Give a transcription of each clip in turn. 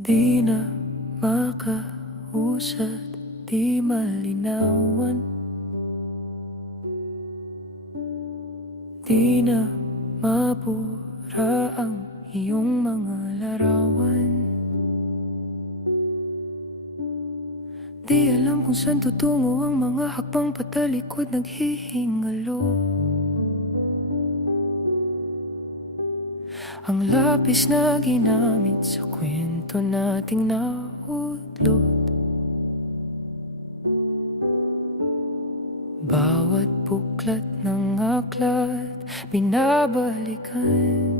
Di na makausad, di malinawan, di na mabura ang iyong mga larawan. Di alam kung saan tutungo ang mga hakbang patalikod naghihingalo. Ang lapis na ginamit sa kwento nating nautlot, bawat buklat ng aklat binabalikan.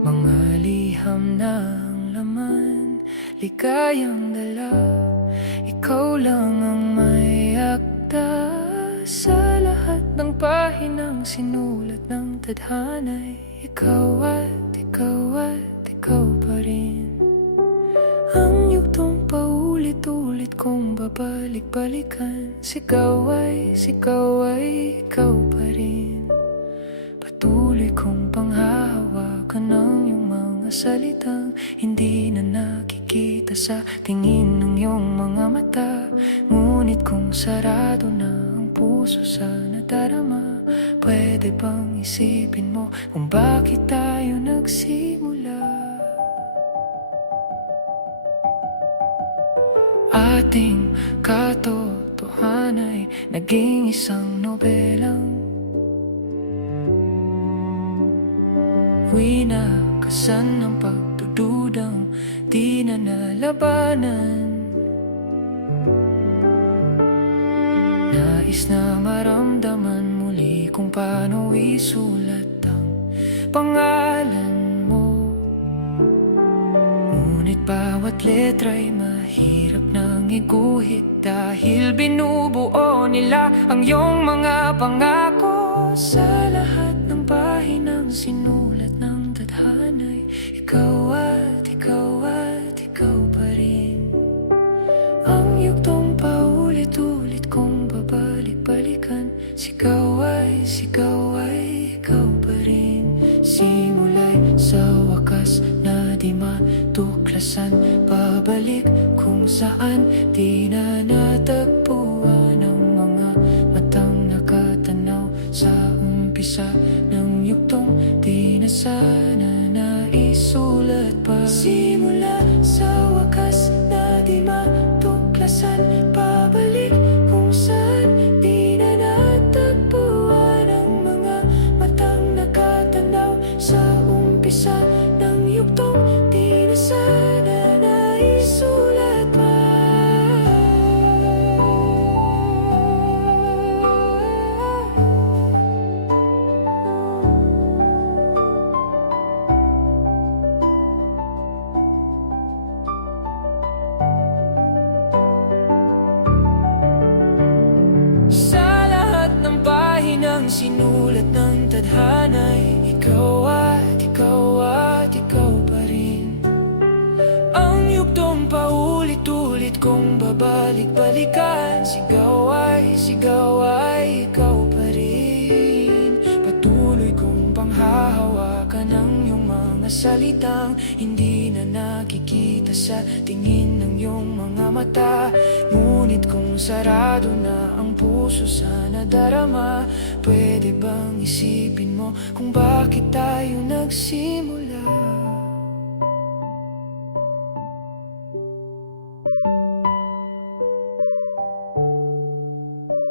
Mga liham na ang laman, ligayang dala, ikaw lang ang may akda. Sa lahat ng pahinang sinulat ng tadhana'y ikaw at ikaw at ikaw pa rin. Ang yugtong paulit-ulit kong babalik-balikan, sigaw ay ikaw pa rin. Patuloy kong panghahawakan ng iyong mga salitang hindi na nakikita sa tingin ng iyong mga mata. Ngunit kung sarado na ang puso sa nadarama, pwede bang isipin mo kung bakit tayo nagsimula? Ating katotohanan ay naging isang nobelang winakasan ng pagdududang di na nalabanan. Nais na maramdaman muli kung paano isulat ang pangalan mo. Ngunit bawat letra'y mahirap nang iguhit, dahil binubuo nila ang iyong mga pangako. Sa lahat ng pahinang sinulat ng tadhana'y ikaw at ikaw pa rin. Ang yugtong paulit-ulit kong babalik-balikan, sigaw ay ikaw pa rin. Simula'y sa wakas na di matuklasan, pabalik kung saan di na natagpuan ang mga matang nakatanaw sa umpisa ng yugtong di na sana naisulat pa. Simula sa wakas na di matuklasan, pabalik kung saan di na natagpuan ang mga matang nakatanaw sa umpisa ng yugtong di na sana naisulat pa. Ang sinulat ng tadhana'y ikaw at ikaw pa rin. Ang yugtong paulit-ulit kong babalik-balikan, sigaw ay ikaw pa rin. Patuloy kong panghahawakan ng iyong mga salitang hindi na nakikita sa tingin ng iyong mga mata. Ngunit kung sarado na ang puso sa nadarama, pwede bang isipin mo kung bakit tayo nagsimula?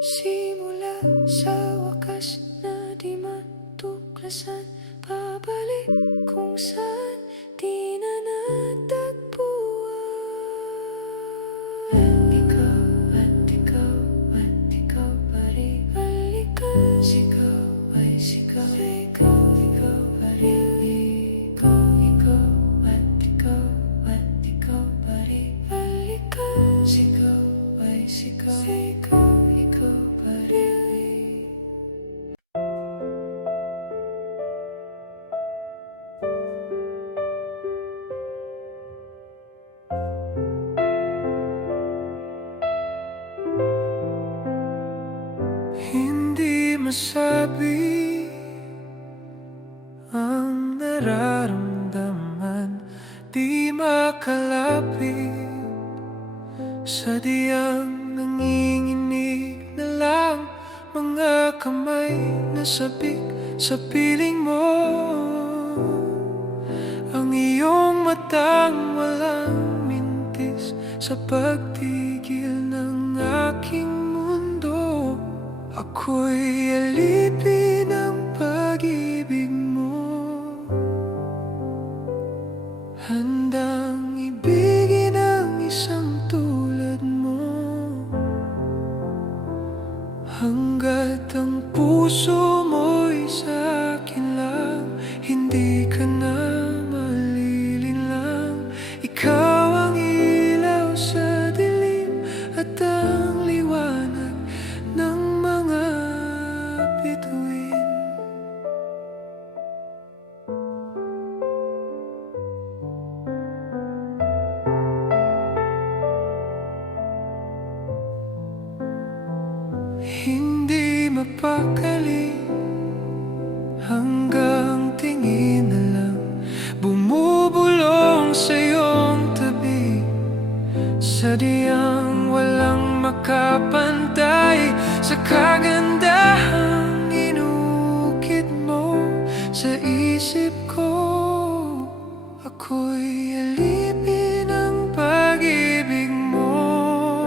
Simula sa wakas na di matuklasan, pabalik kung saan di na natagpuan. Ikaw at ikaw pa rin. Balikan, sigaw ay ikaw pa rin. Ikaw at ikaw pa rin. Balikan, sigaw ay ikaw pa rin. Hindi masabi ang nararamdaman makalapit, sadyang nanginginig na lang mga kamay na sabik sa piling mo. Ang iyong matang walang mintis sa pagtigil ng aking mundo. Ako'y alipin ng pag-ibig mo, handang ibigin ang isang tulad mo. Hanggat ang puso mo'y sa'kin lang, hindi ka na malilinlang. Ikaw ang ilaw sa dilim at ang liwanag ng mga bituin. Hindi mapakali, hanggang tingin na lang bumubulong sa iyong tabi. Sadyang walang makapantay sa kagandahang inukit mo sa isip ko. Ako'y alipin ng pag-ibig mo,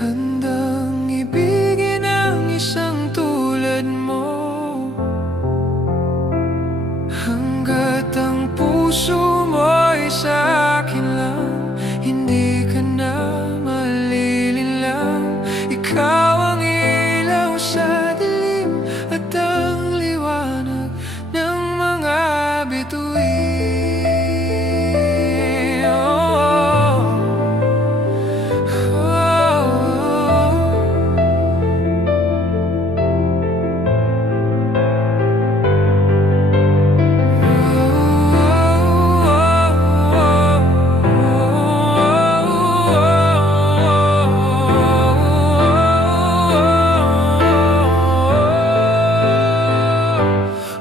handang ibigin ang isang tulad mo. Hanggat ang puso mo'y sa'kin lang, hindi ka na malilinlang. Ikaw ang ilaw sa dilim at ang liwanag ng mga bituin.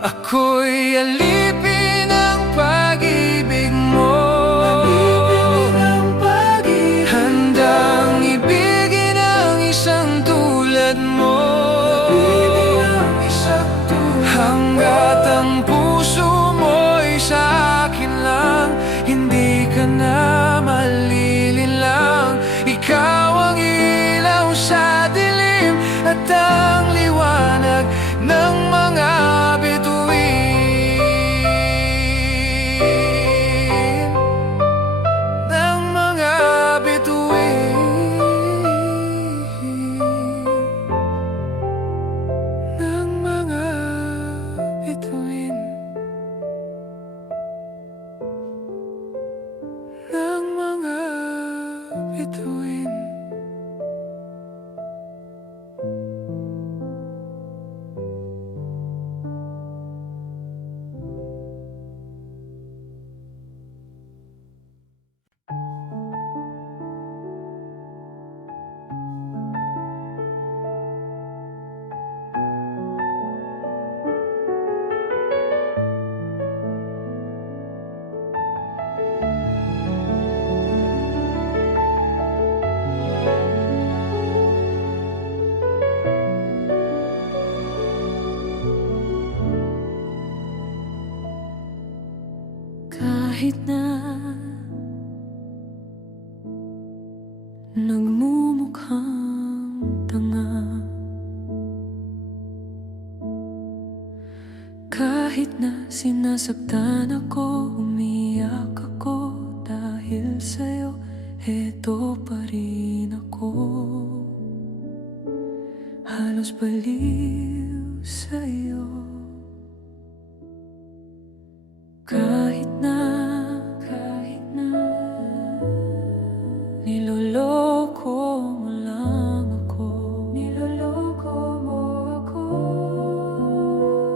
Ako'y alipin ng pag-ibig mo, handang ibigin ang isang tulad mo. Hanggat ang puso mo'y sa'kin lang, hindi ka na malilinlang. Ikaw ang ilaw sa dilim at ang liwanag ng mga bituin. Kahit na nagmumukhang tanga, kahit na sinasaktan ako, umiyak ako dahil sa'yo, eto pa rin ako. Halos baliw sa'yo. Kahit na niloloko mo lang ako,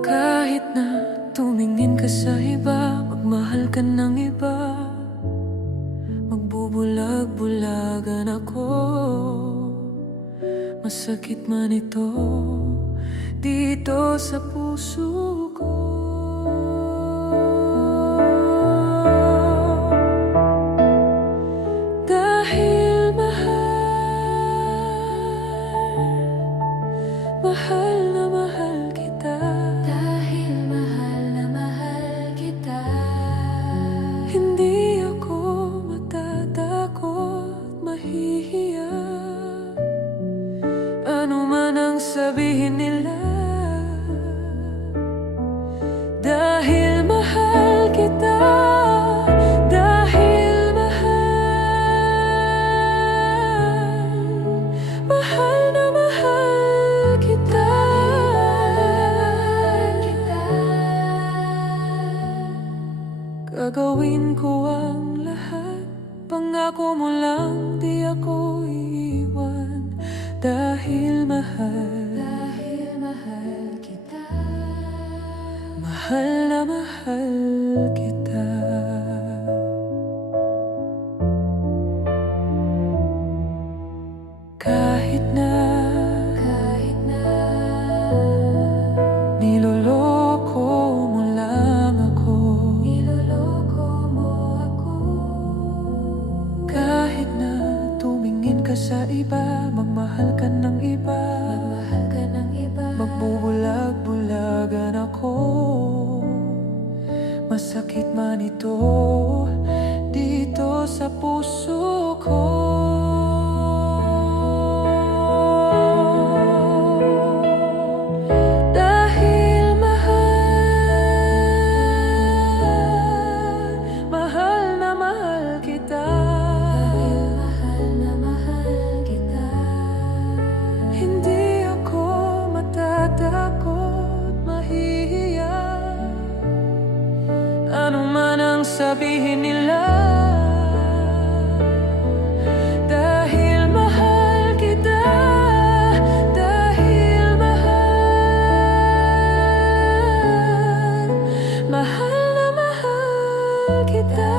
kahit na tumingin ka sa iba, magmahal ka ng iba, magbubulag-bulagan ako. Masakit man ito dito sa puso ko. Gagawin ko ang lahat, pangako mo lang di ako iiwan. Dahil mahal kita, mahal na mahal kita. Kahit na niloloko mo lang ako, kahit na tumingin ka sa iba, magmahal ka ng iba, magbubulag-bulagan ako. Masakit man ito dito sa puso ko. Ano man ang sabihin nila, dahil mahal kita, dahil mahal na mahal kita.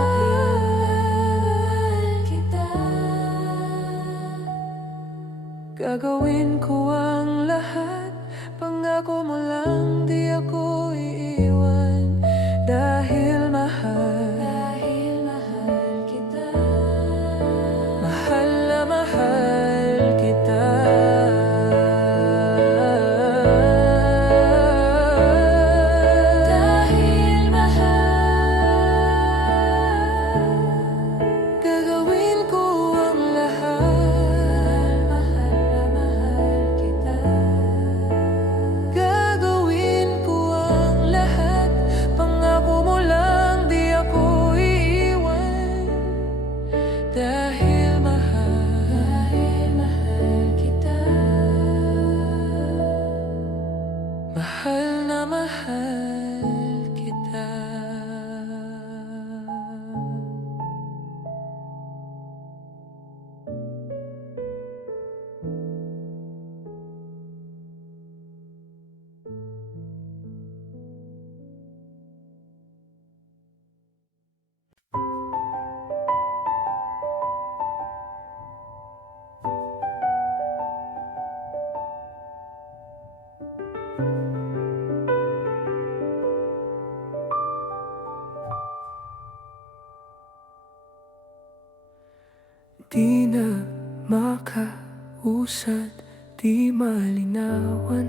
Gagawin ko ang lahat, pangako mo lang di ako iiwan. Dahil mahal kita, mahal na mahal kita. Dahil mahal, gagawin ko ang lahat. Mahal na mahal kita. Gagawin ko ang lahat, pangako mo lang di ako iiwan. Dahil mahal kita, mahal na mahal kita. Di na makausad, di malinawan,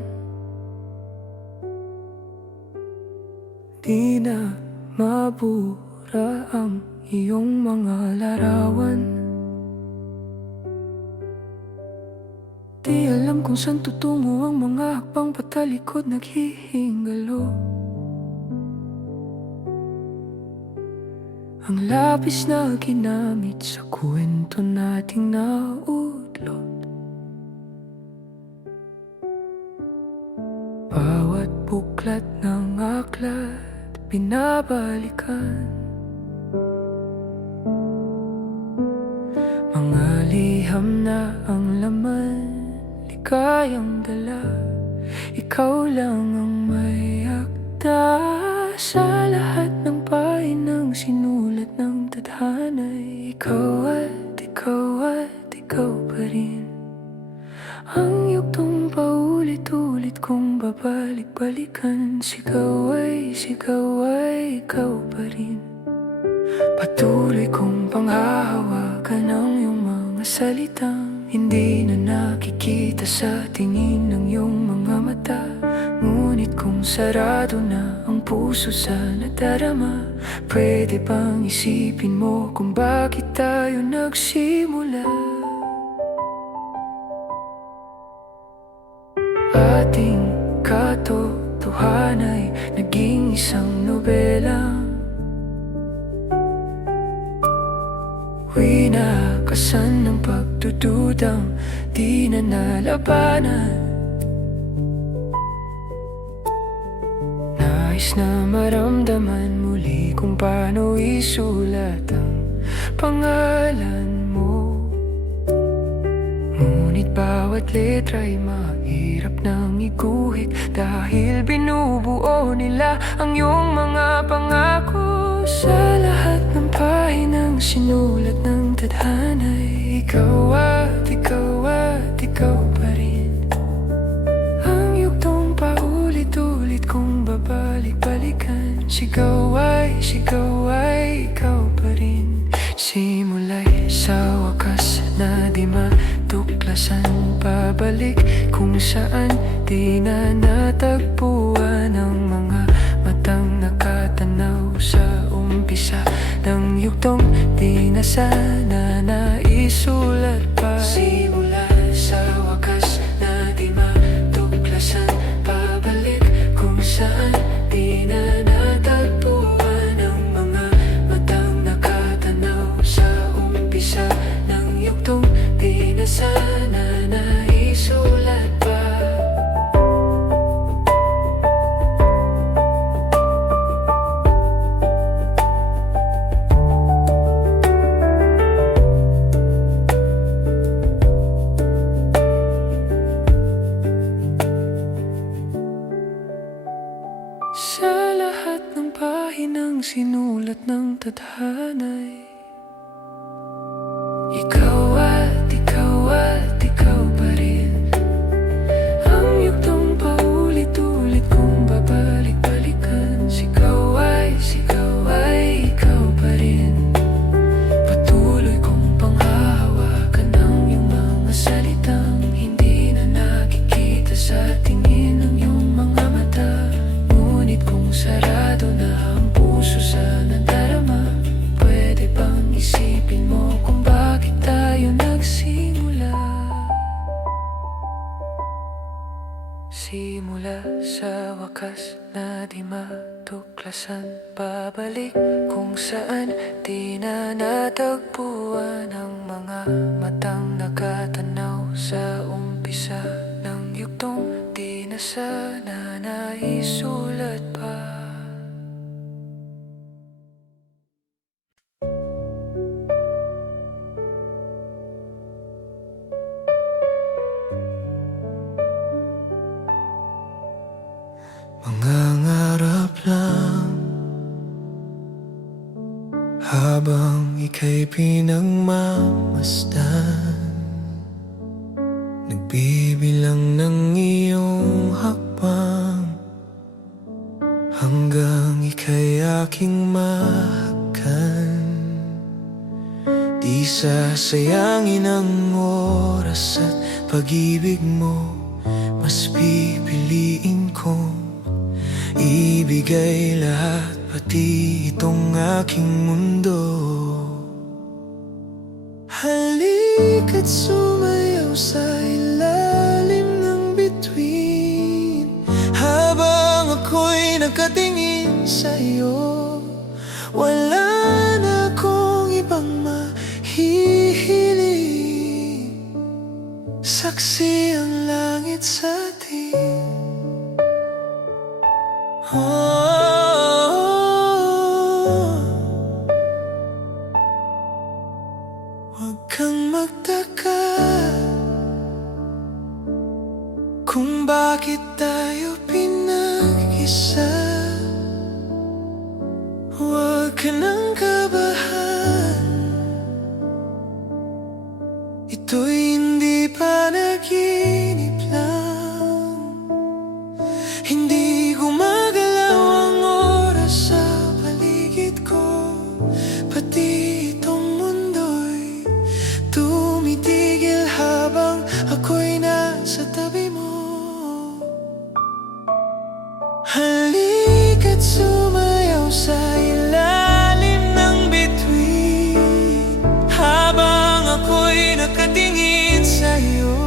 di na mabura ang iyong mga larawan. Di alam kung saan tutungo ang mga hakbang patalikod naghihingalo. Ang labis na ginamit sa kwento nating naudlot. Bawat buklat ng aklat binabalikan. Mga liham na ang laman, ligayang dala. Ikaw lang ang may akda sa lahat ng pahinang sinulat ng tadhana'y ikaw at ikaw pa rin. Ang yuktong paulit-ulit kong babalik-balikan. Sigaw ay ikaw pa rin. Patuloy kong panghahawakan ang iyong mga salitang hindi na nakikita sa tingin ng iyong mga mata. Ngunit kung sarado na ang puso sa nadarama, pwede bang isipin mo kung bakit tayo nagsimula? Ating katotohanan ay naging isang nobela. Winakasan ng pagdududang di na nalabanan. Nais na maramdaman muli kung paano isulat ang pangalan mo. Ngunit bawat letra'y mahirap nang iguhit, dahil binubuo nila ang iyong mga pangako. Sa lahat ng pahinang sinulat ng tadhana'y ikaw at ikaw pa rin. Ang yugtong paulit-ulit kong babalik-balikan. Sigaw ay ikaw pa rin. Simula'y sa wakas na di matuklasan, pabalik kung saan di na natagpuan ang mga matang nakatanaw sa umpisa ng yugtong di na sana naisulat pa. Simula sa wakas na di matuklasan, pabalik kung saan di na natagpuan ang mga matang nakatanaw sa umpisa ng yugtong di na sana naisulat pa. Sa lahat ng pahinang sinulat ng tadhana'y ikaw at ikaw pa rin. Ang yugtong paulit-ulit kong babalik-balikan. Sigaw ay ikaw pa rin. Patuloy kong panghahawakan ang iyong mga salitang hindi na nakikita sa tingin ng iyong mga mata. Ngunit kung sarado na ang puso sa nadarama, pwede bang isipin mo kung bakit tayo nagsimula? Simula sa wakas na di matuklasan, pabalik kung saan di na natagpuan ang mga matang nakatanaw sa umpisa ng yugtong di na sana naisulat pa. Mangangarap lang habang ika'y pinagmamasdan, nagbibilang ng iyong hakbang hanggang ika'y aking mahakan. Di sasayangin ang oras at pag-ibig mo, mas pipiliin kong ibigay lahat, pati itong aking mundo. Halika't sumayaw sa ilalim ng bituin, habang ako'y nakatingin sa'yo. Wala na akong ibang mahihiling, saksi ang langit sa atin. Huwag kang magtaka kung bakit tayo pinag-isa. Huwag ka nang kabahan, ito'y hindi panaginip lang. Hindi gumagalaw ang oras sa paligid ko, pati itong mundo'y tumitigil habang ako'y nasa tabi mo. Halika't sumayaw sa ilalim ng bituin, habang ako'y nakatingin sa'yo.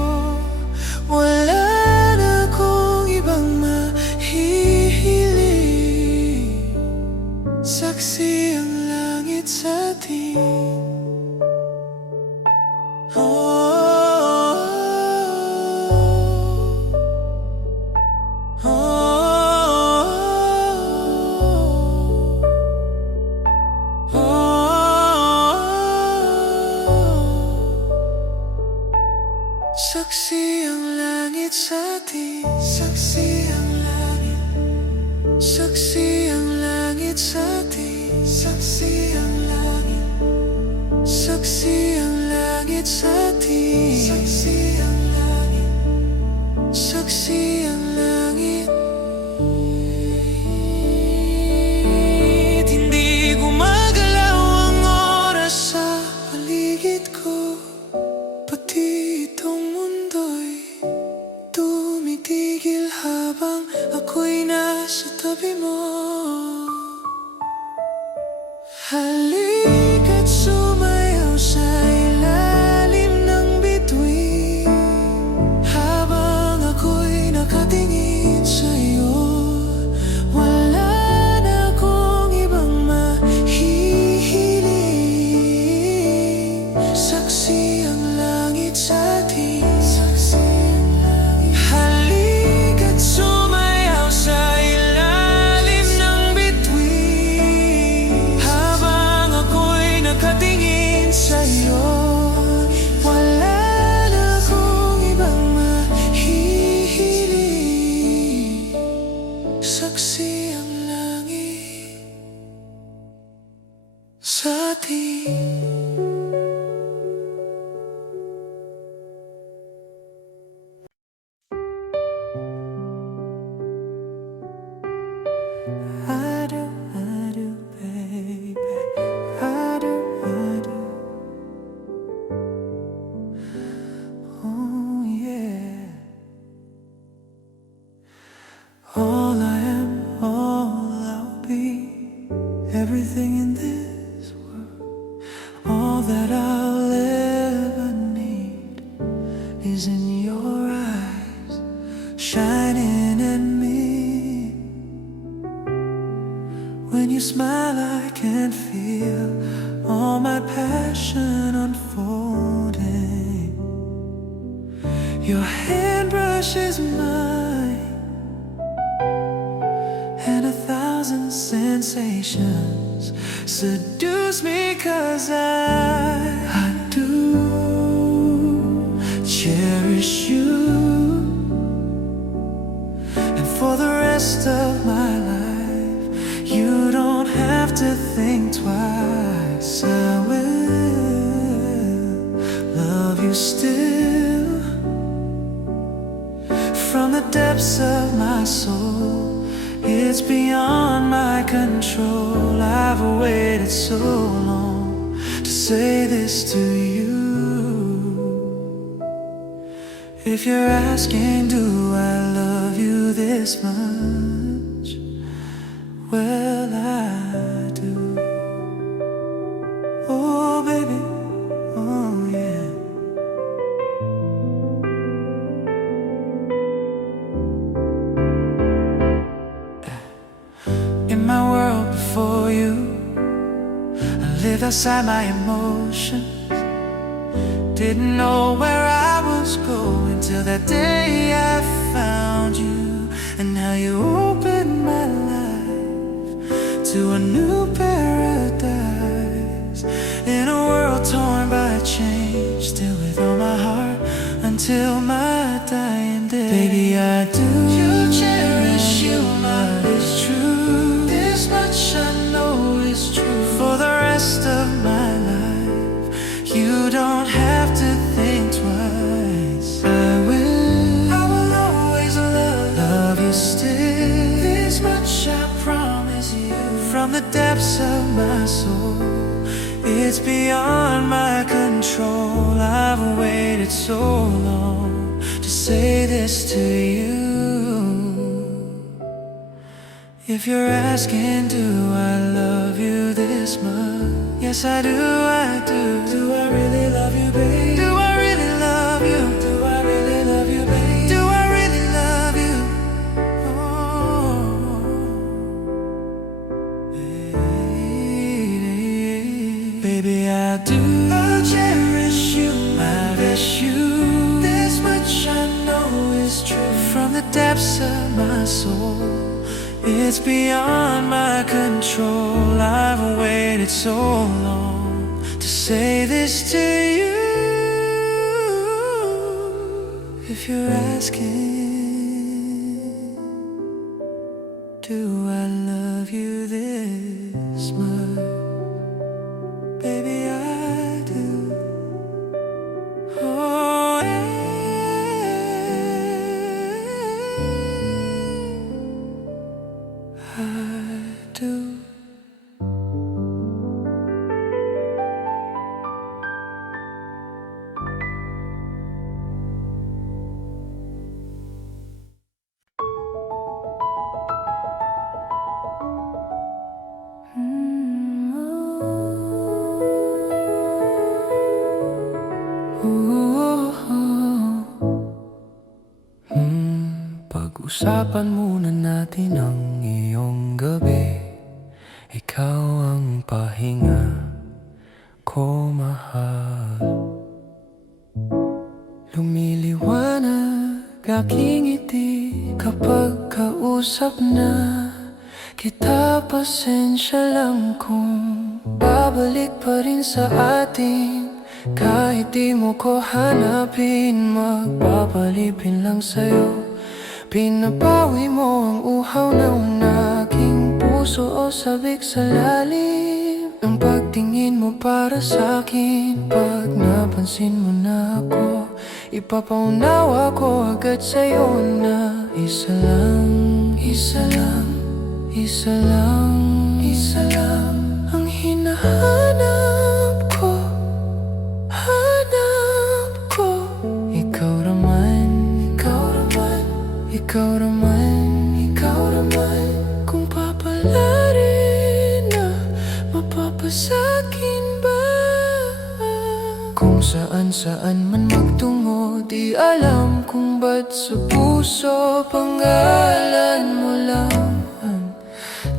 Wala na akong ibang mahihiling, saksi ang langit sa atin. sa tabi mo. Halika't sumayaw sa ilalim ng bituin, habang ako'y nakatingin sa'yo. Wala na akong ibang mahihiling, saksi ang langit sa atin. Halika't sumayaw sa ilalim ng bituin, habang ako'y nakatingin sa'yo. Wala na akong ibang mahihiling, saksi ang langit sa atin. I do, baby. I do. Oh, yeah. All I am, all I'll be, everything in this world, all that I'll ever need is in your eyes, shining at me. When you smile, I can feel all my passion unfolding. Your hand brushes mine, and 1,000 sensations seduce me, 'cause I do cherish you, and for the rest of my life you don't have to think twice. I will love you still, from the depths of my soul. It's beyond my control. I've waited so long to say this to you. If you're asking, do I love you this much? Well, I do. Oh, baby, oh, yeah. In my world before you, I lived outside my emotions. Didn't know where I was going till that day I found you. And now you opened my life to a new paradise, in a world torn by change, still with all my heart until my dying day. Baby, I do. You cherish, you love is true. This much I know is true. For the rest of my life, you don't have to think twice. I will always love you still. This much I promise you, from the depths of my soul. It's beyond my control. I've waited so long to say this to you. If you're asking, do I love you this much? Yes, I do, I do. Do I really love you, babe? Do I really love you? Do I really love you, babe? Do I really love you? Oh, baby, I do. I cherish you, I miss you. This much I know is true, from the depths of my soul. It's beyond my control. I've waited so long to say this to you. If you're asking, do I love you this much? Baby, I do. Oh, yeah. I do. Pag-usapan muna natin ang iyong gabi. Ikaw ang pahinga ko, mahal. Lumiliwanag aking ngiti kapag kausap na kita. Pasensya lang kung babalik pa rin sa atin. Kahit di mo ko hanapin, magpapalipin lang sa'yo. Pinapawi mo ang uhaw ng aking puso o sabik sa lalim ng pagtingin mo para sa'kin. Pag napansin mo na ako, ipapaunawa ko agad sa'yo na isa lang, isa lang, isa lang, isa lang ang hinahanap ko, hanap ko. Ikaw naman, ikaw naman, ikaw naman, ikaw naman. Kung papalarin na mapapasakin ba? Kung saan-saan man magtungo, di alam kung ba't sa puso pangalan mo lang ang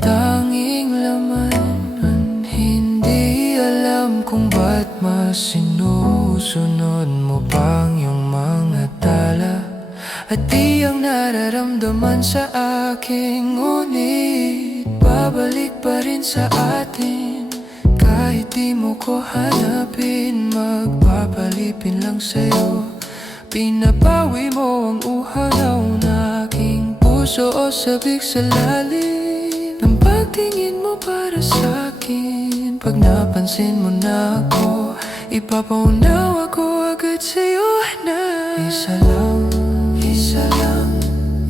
tanging laman. Hindi alam kung ba't mas sinusunod mo pang yung mga tala at di ang nararamdaman sa akin. Ngunit babalik pa rin sa atin. Kahit di mo ko hanapin, magpapalipin lang sa'yo. Pinapawi mo ang uhaw ng aking puso o sabik sa lalim ng pagtingin mo para sa'kin. Pag napansin mo na ako, ipapaunawa ko agad sa'yo na isa lang, isa lang,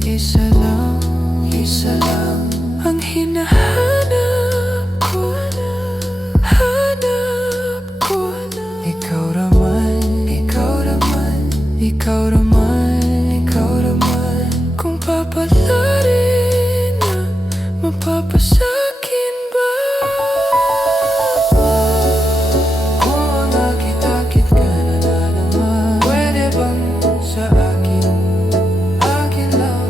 isa lang, isa lang ang hinahanap ko, hanap ko. Ikaw naman, ikaw naman, ikaw naman, ikaw naman. Kung papalarin na mapapasakin ba? Kung nakita-kit ka na naman, pwede bang sa akin, akin lang?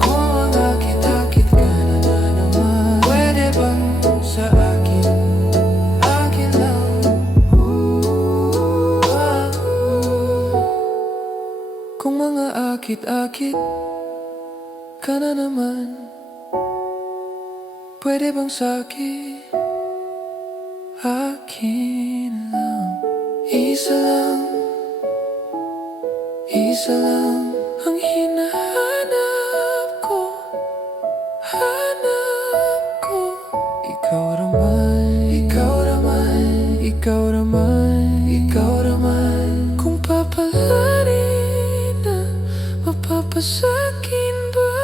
Kung nakita-kit ka na naman, pwede bang sa akin, akin lang? Kung mga akit-akit ka na naman, pwede bang sa'kin, akin lang? Isa lang, isa lang ang hinahanap ko, hanap ko. Ikaw naman, ikaw naman, ikaw naman, ikaw naman. Kung papalarin na mapapasakin ba?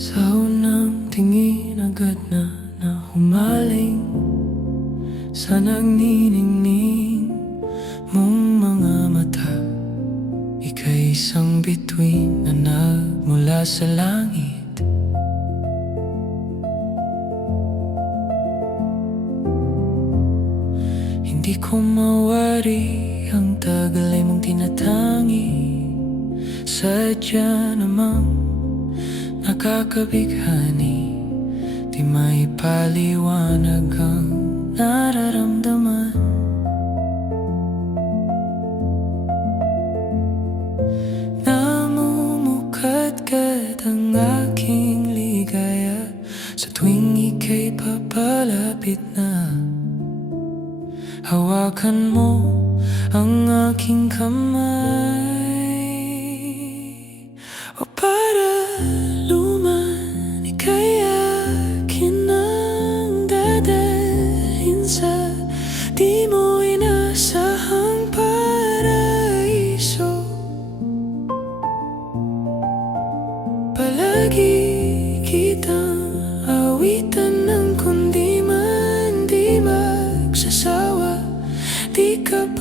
Sa unang tingin agad na humaling sa nagniningning mong mga mata. Ika'y isang bituin na nagmula sa langit. Hindi ko mawari ang tagal ay mong tinatangi. Sadya namang nakakabighani, di maipaliwanag ang nararamdaman. Namumukadkad ang aking ligaya sa tuwing ika'y papalapit na. Hawakan mo ang aking kamay, o para luman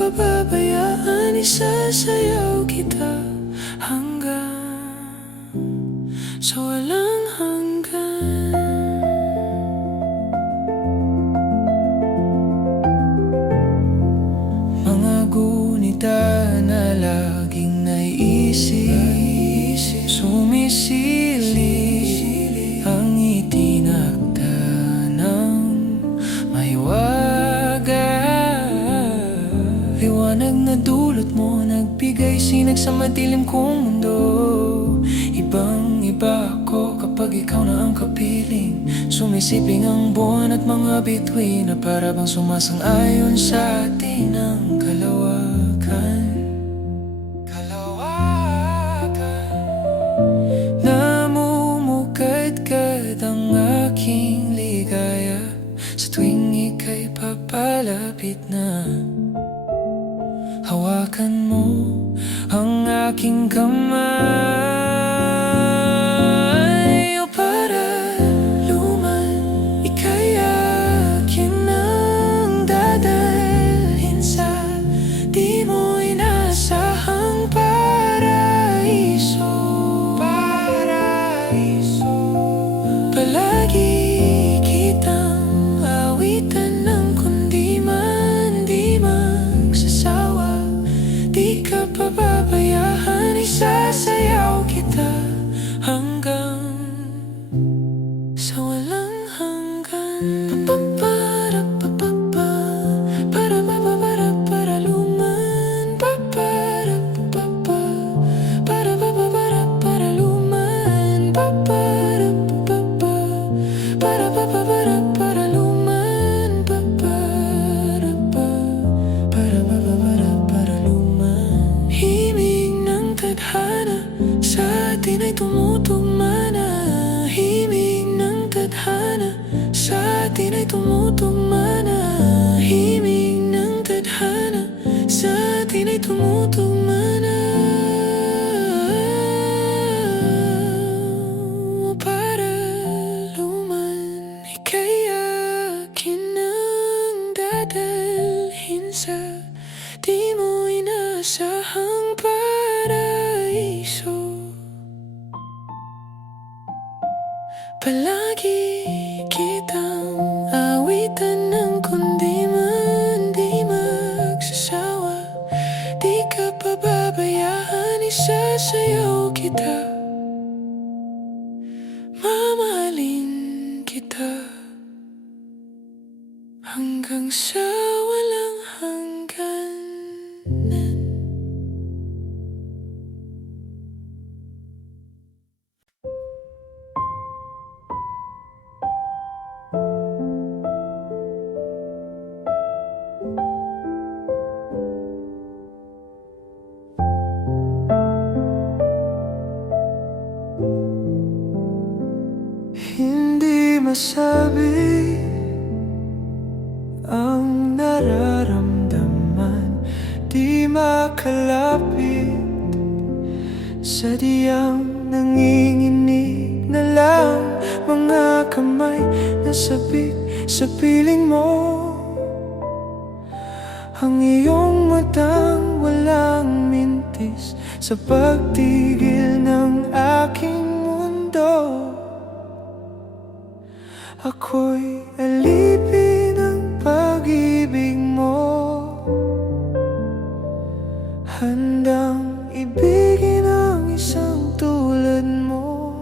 pababayaan, isasayaw kita hanggang sa walang hanggan. Mga gunita na laging naiisip, sumisili ang itinakda ng mahiwaga. Liwanag na dulot mo, nagbigay sinag sa madilim kong mundo. Ibang iba ako kapag ikaw na ang kapiling. Sumisiping ang buwan at mga bituin na para bang sumasang-ayon sa atin ang kalawakan. Namumukadkad ang aking ligaya sa tuwing ika'y papalapit na. Hawakan mo ang aking kamay, o para luman, ika'y akin ang dadalhin sa di mo inasahang paraiso. Palagi kitang awitan ng kundi man di magsasawa. Di ka pababayaan, isasayaw kita hanggang sa walang hanggan. Para luman, para luman, para luman, para luman. Himig ng tadhana sa atin ay tumutugma na. Himig ng tadhana sa atin ay tumutugma na. Himig ng tadhana sa atin ay tumutugma na. Para luman, ika'y akin ang dadalhin sa di mo inasahang paraiso. Palagi kitang awitan ng kundi man di magsasawa. Di ka pababayaan, isasayaw kita, mamahalin kita hanggang sa walang hanggan. Hindi masabi ang nararamdaman, di makalapit, sadyang nanginginig na lang mga kamay na sabik sa piling mo. Ang iyong matang walang mintis sa pagtigil ng aking mundo. Ako'y alipin ng pag-ibig mo, handang ibigin ang isang tulad mo.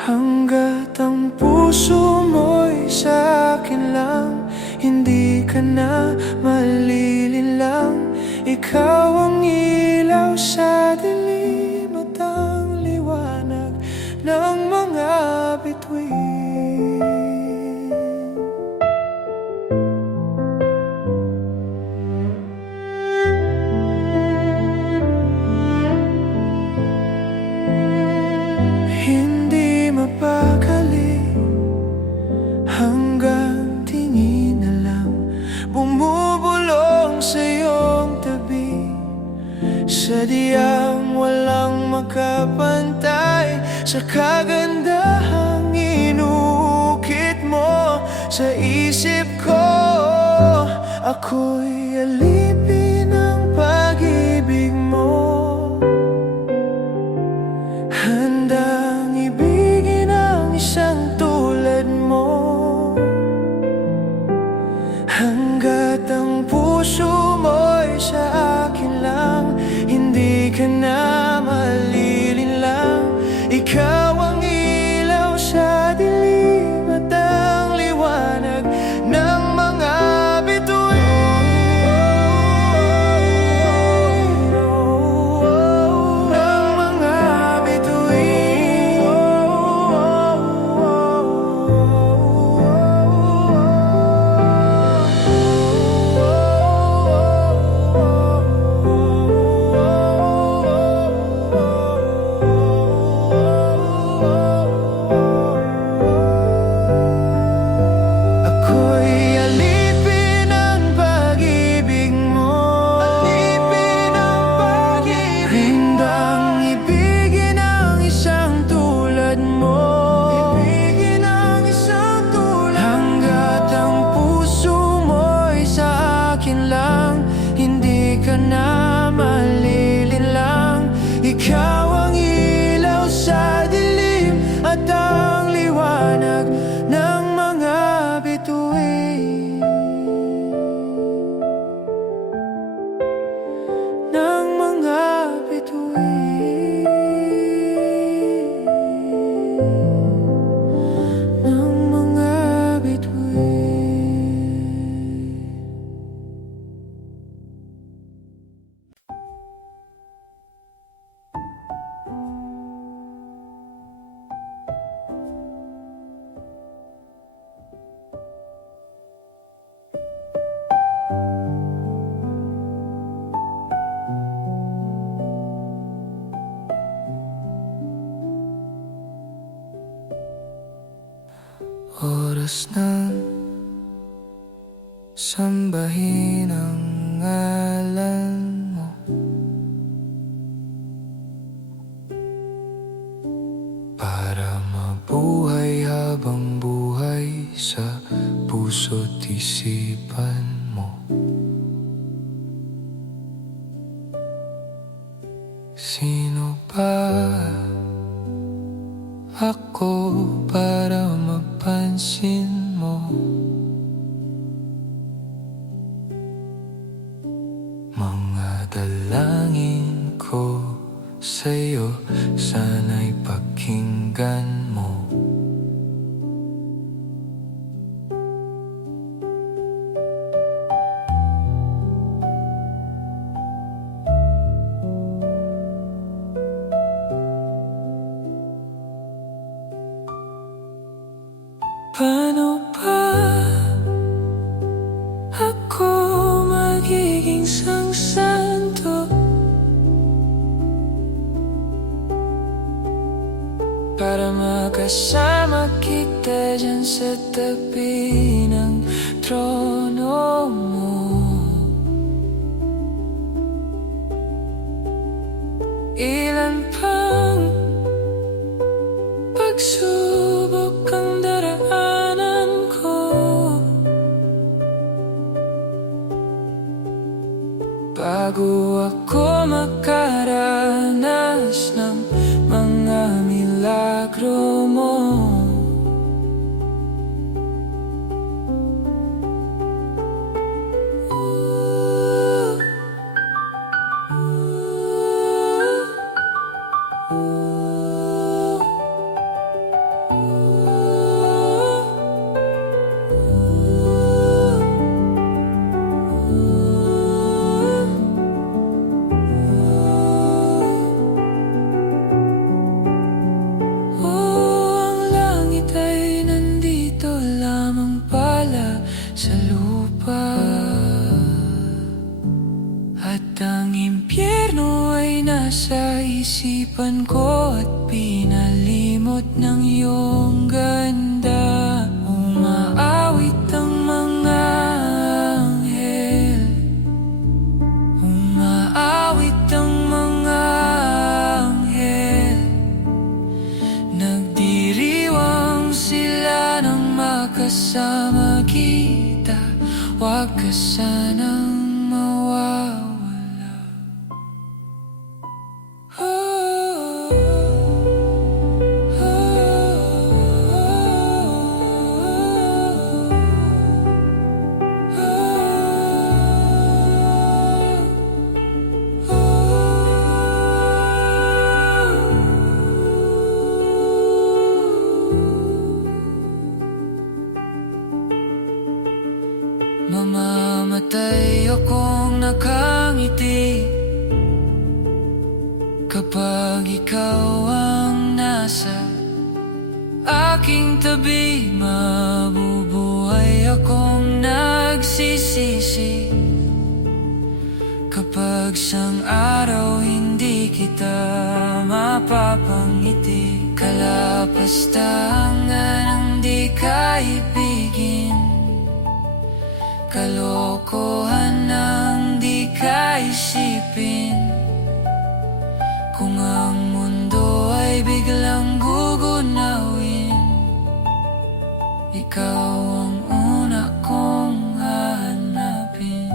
Hanggat ang puso mo'y sa akin lang, hindi ka na malilinlang. Ikaw ang ilaw sa dilim at ang liwanag ng mga bituin. Hindi mapakali hanggang tingin na lang bumubulong sa iyong tabi. Sadyang walang makapantay sa kagandahang inukit mo sa isip ko. Ako'y alipin ng pag-ibig mo, handang ibigin ang isang tulad mo. Hanggat ang puso mo'y sa akin lang, hindi ka na malilinlang. Ikaw ang ilaw sa dilim at ang liwanag ng mga bituin, ng mga bituin. Ako'y alipin ng pag-ibig mo, alipin ng pag-ibig mo. Handang ibigin ang isang tulad mo, ibigin ang isang tulad mo. Hanggat ang puso mo'y sa akin lang, hindi ka na malilinlang. Ikaw ang ilaw sa dilim at ang liwanag ng mga bituin, ng mga bituin, ng mga bituin. Oras na sambahin ang ngalan mo, para mabuhay habang buhay sa puso't isipan mo. Sino ba ako para mapansin mo? Mga dalangin ko sa'yo, sana'y pakinggan mo. Paano ba ako magiging santo para makasama kita dyan sa tabi ng trono mo? Ilan pang pagsubok ang daraanan ko bago ako makaranas ng mga milagro mo. Sa lupa at ang impyerno ay nasa isipan ko at pinalimot ng iyong ganda. Umaawit ang mga anghel, umaawit ang mga anghel, nagdiriwang sila ng makasama kita Huwag ka sanang mawawala. Mamamatay akong nakangiti kapag ikaw ang nasa aking tabi. Mabubuhay akong nagsisisi kapag sang araw hindi kita mapapangiti. Kalapastangan ang di kaibigin, kalokohan ang di kaisipin. Kung ang mundo ay biglang gugunawin, ikaw ang una kong hahanapin.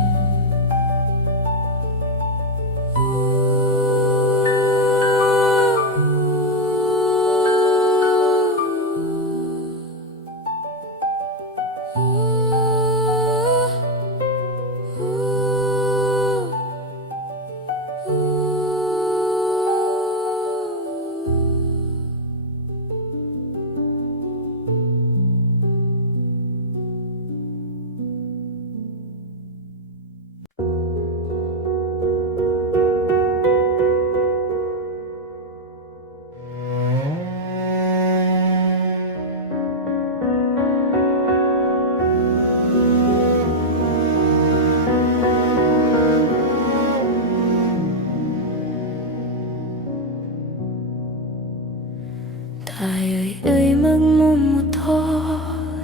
Tayo'y magmumotor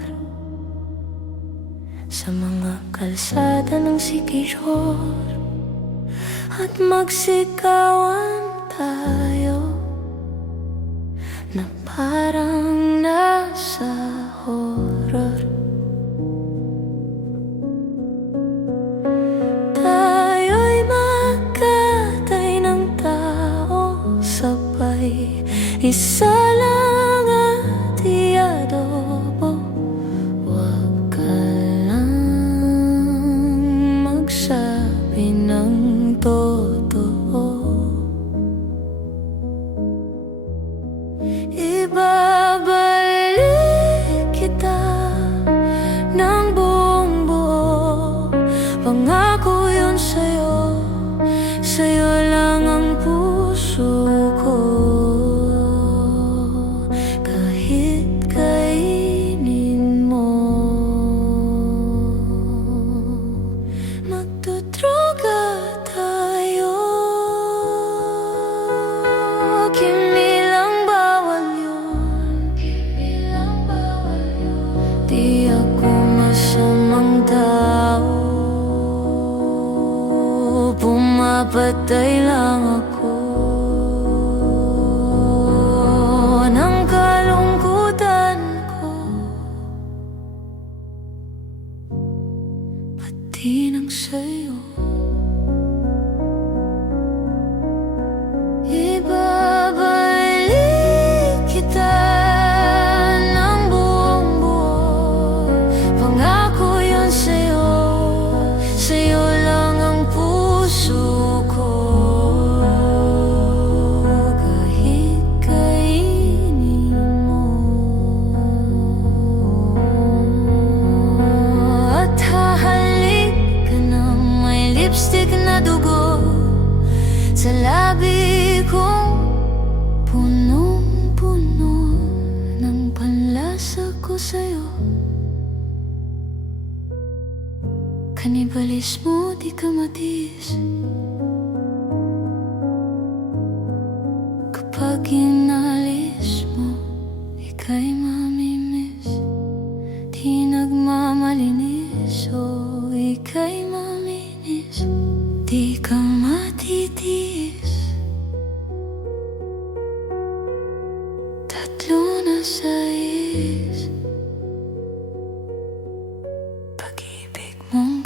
sa mga kalsada ng Siquijor at magsikawan tayo na parang nasa horror. Tayo'y magkatay ng tao sabay, isa lang at iadobo. Huwag ka lang magsabi ng totoo. Ibabalik kita ng buong buo. Pangako yun sa'yo, sa'yo lang ang puso ko. Di ako masamang tao, pumapatay lang ako ng kalungkutan ko, pati ng sa'yo. Ibabalik kita ng buong buo. Pangako yun sa'yo, sa'yo lang ang puso ko. Kahit kainin mo at hahalik ka ng may lipstick na dugo sa labi kong punong-puno ng panlasa ko sa'yo. Kanibalismo di ka matiis kapag inalis mo, ika'y mamimiss. Di nagmamalinis o ika'y maminis, di ka matitiis. Tatlo na sais, pag-ibig mong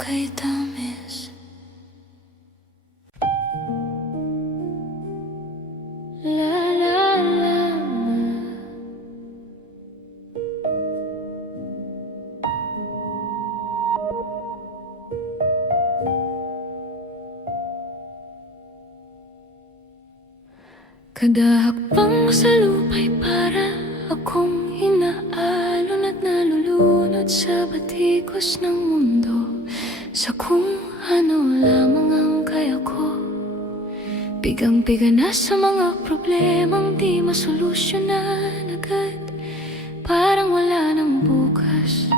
Kada hakbang sa lupa'y para akong inaalon at nalulunod sa batikos ng mundo, sa kung ano lamang ang kaya ko. Bigang-biga na sa mga problemang di masolusyonan agad, parang wala nang bukas.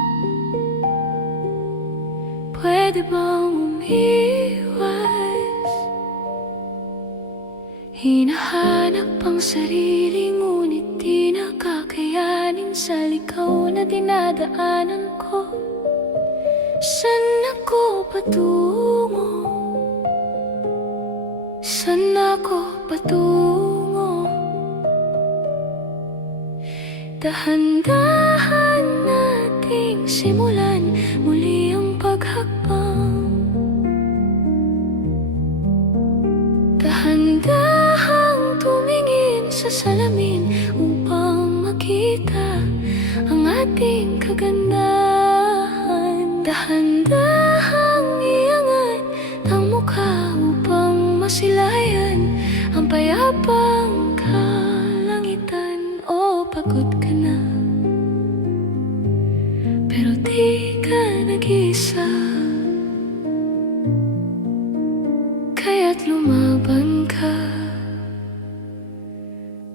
Pwede bang umiwas? Hinahanap ang sarili ngunit di nakakayanin sa ligaw na dinadaanan ko. Saan ako patungo? Saan ako patungo? Dahan-dahan nating simulan muli ang paghakbang. Dahan-dahang tumingin sa salamin upang makita ang ating kagandahan. Dahan-dahang iangat ang mukha upang masilayan ang payapang kalangitan. O pagod ka na, pero di ka nag-isa, kaya't lumaban ka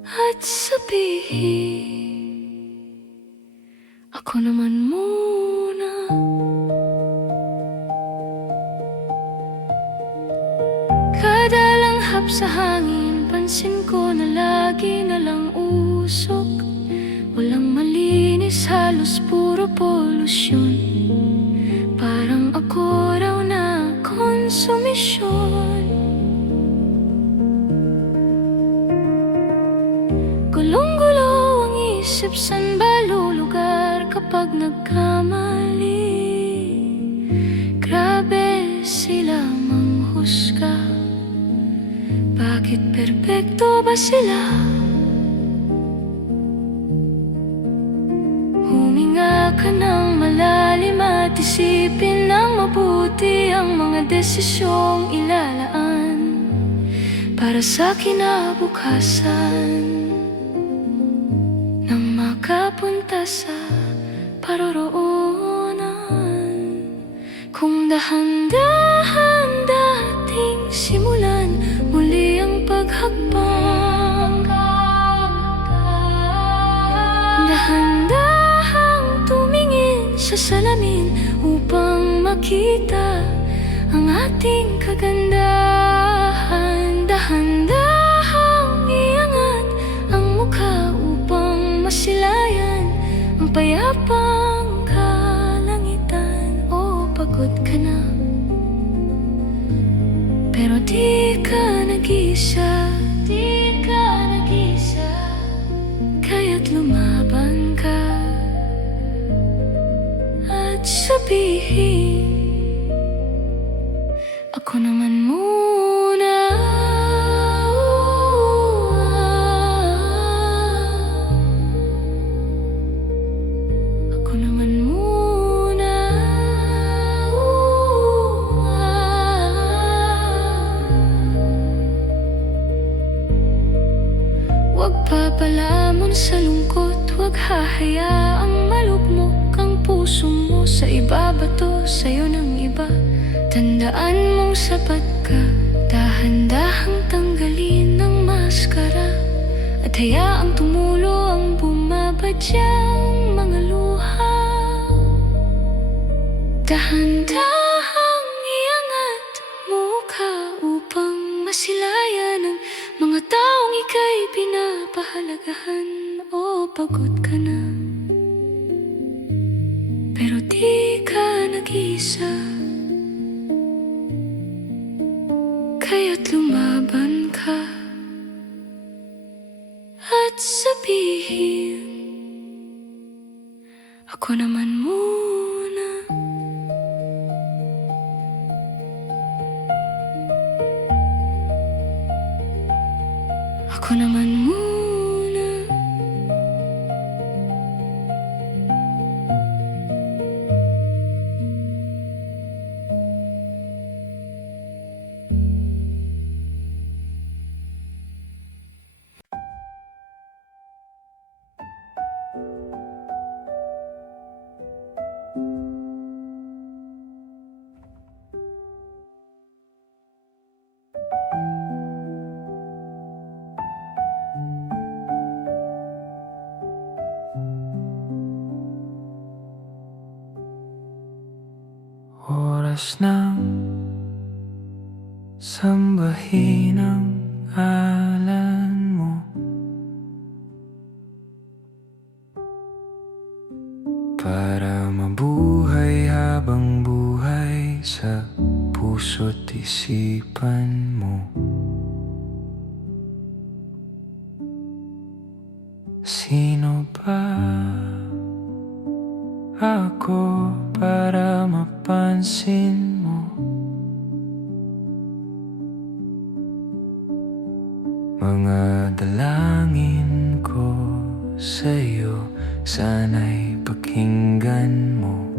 at sabihin, ako naman muna. Kada langhap sa hangin, pansin ko na lagi na lang usok. Walang malinis, halos puro polusyon. Parang ako raw na konsumisyon. Gulong-gulo ang isip, san ba lulugar kapag nagkamali? Grabe sila manghusga. Bakit perpekto ba sila? Huminga ka ng malalim at isipin ng mabuti ang mga desisyong ilalaan para sa kinabukasan, nang makapunta sa paroroonan. Kung dahan-dahan dating simulan muli ang paghakbang, dahan-dahang tumingin sa salamin upang makita ang ating kagandahan. Dahan-dahang iangat ang mukha upang masilayan ang payapang kalangitan. O pagod ka na, pero di ka nag-isa, di ka nag-isa, kaya't lumaban ka at sabihin, ako naman muna. Ako naman muna. Huwag papalamon sa lungkot, huwag hahayaang malugmok ang puso mo sa ibabato sa'yo ng iba. Tandaan mong sapat ka, dahan-dahang tanggalin ang maskara at hayaang tumulo ang bumabadyang mga luha. Dahan-dahang iangat mukha upang masilayan ang mga taong ika'y pinapahalagahan. O pagod ka na, pero di ka nag-isa, kaya't lumaban ka at sabihin, ako naman muna. Ako naman muna. Oras ng sambahin ang ngalan mo. Para mabuhay habang buhay sa puso't isipan mo. Sino ba ako para mapansin mo? Mga dalangin ko sa'yo, sana'y pakinggan mo.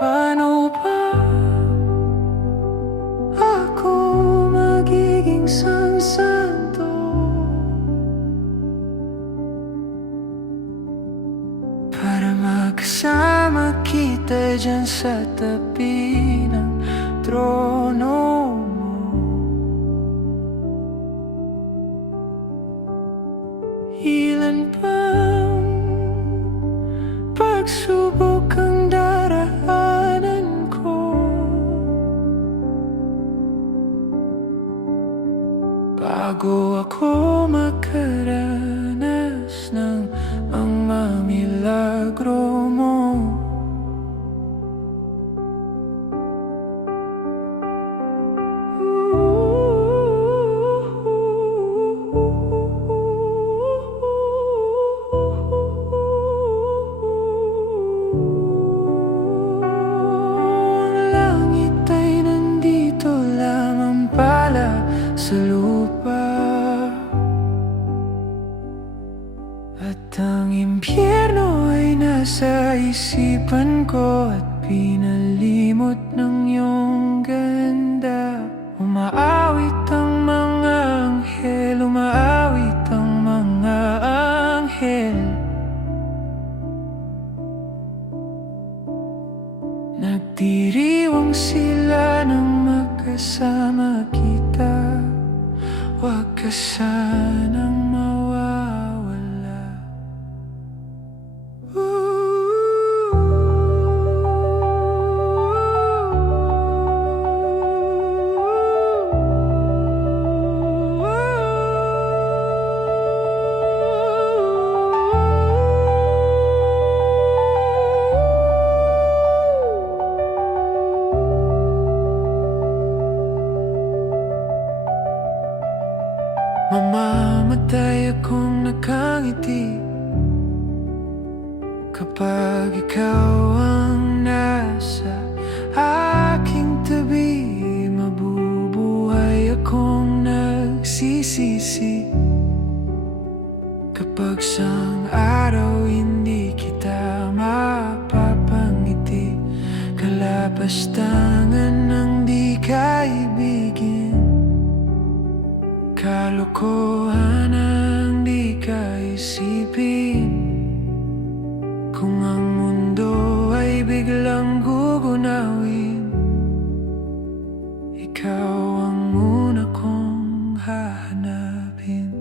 Paano ba ako magiging santo para magkasama kita dyan sa tabi ng trono mo? Ilan bang pagsubok ang daraanan ko bago ako makaranas ng mga milagro mo? Sa lupa at ang impyerno ay nasa isipan ko at pinalimot ng iyong ganda. Umaawit ang mga anghel, umaawit ang mga anghel. Nagdiriwang sila nang magkasama kita. Huwag ka sanang mawawala. Mamamatay akong nakangiti kapag ikaw ang nasa aking tabi. Mabubuhay akong nagsisisi kapag sang araw hindi kita mapapangiti. Kalapastangan ng di kaibigin, kalokohan ang di kaisipin. Kung ang mundo ay biglang gugunawin, ikaw ang una kong hahanapin.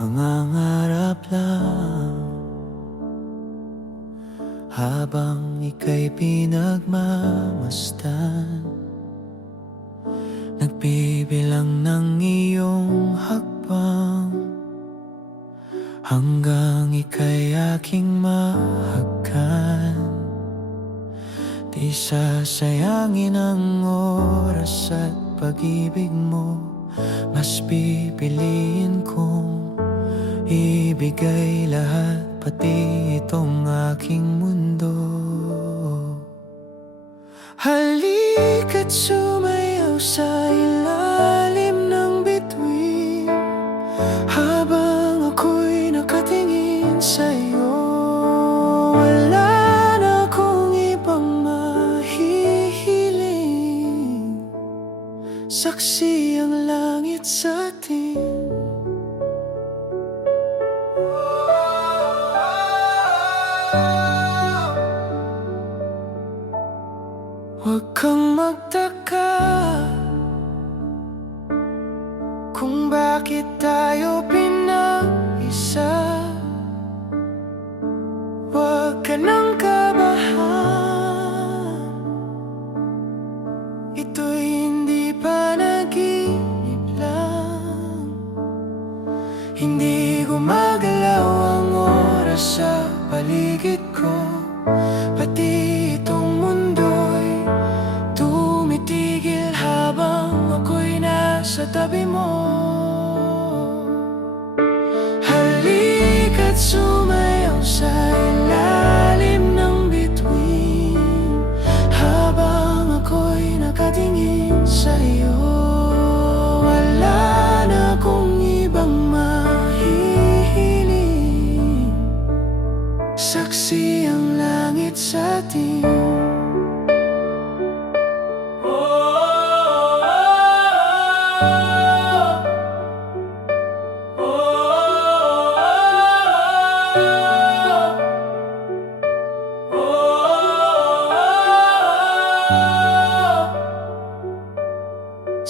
Mangangarap lang habang ika'y pinagmamasdan, nagbibilang ng iyong hakbang hanggang ika'y aking mahagan. Di sasayangin ang oras at pag-ibig mo, mas pipiliin kong ibigay lahat, pati itong aking mundo. Halika't sumayaw sa ilalim ng bituin, habang ako'y nakatingin sa'yo. Wala na akong ibang mahihiling, saksi ang langit sa atin. Huwag kang magtaka kung bakit tayo pinag-isa. Huwag ka nang kabahan, ito'y hindi panaginip lang. Hindi gumagalaw ang oras sa paligid ko, pati itong mundo'y tumitigil habang ako'y nasa tabi mo. Halika't sumayaw sa ilalim ng bituin, habang ako'y nakatingin sa'yo. Wala na akong ibang mahihiling, saksi ang langit sa atin.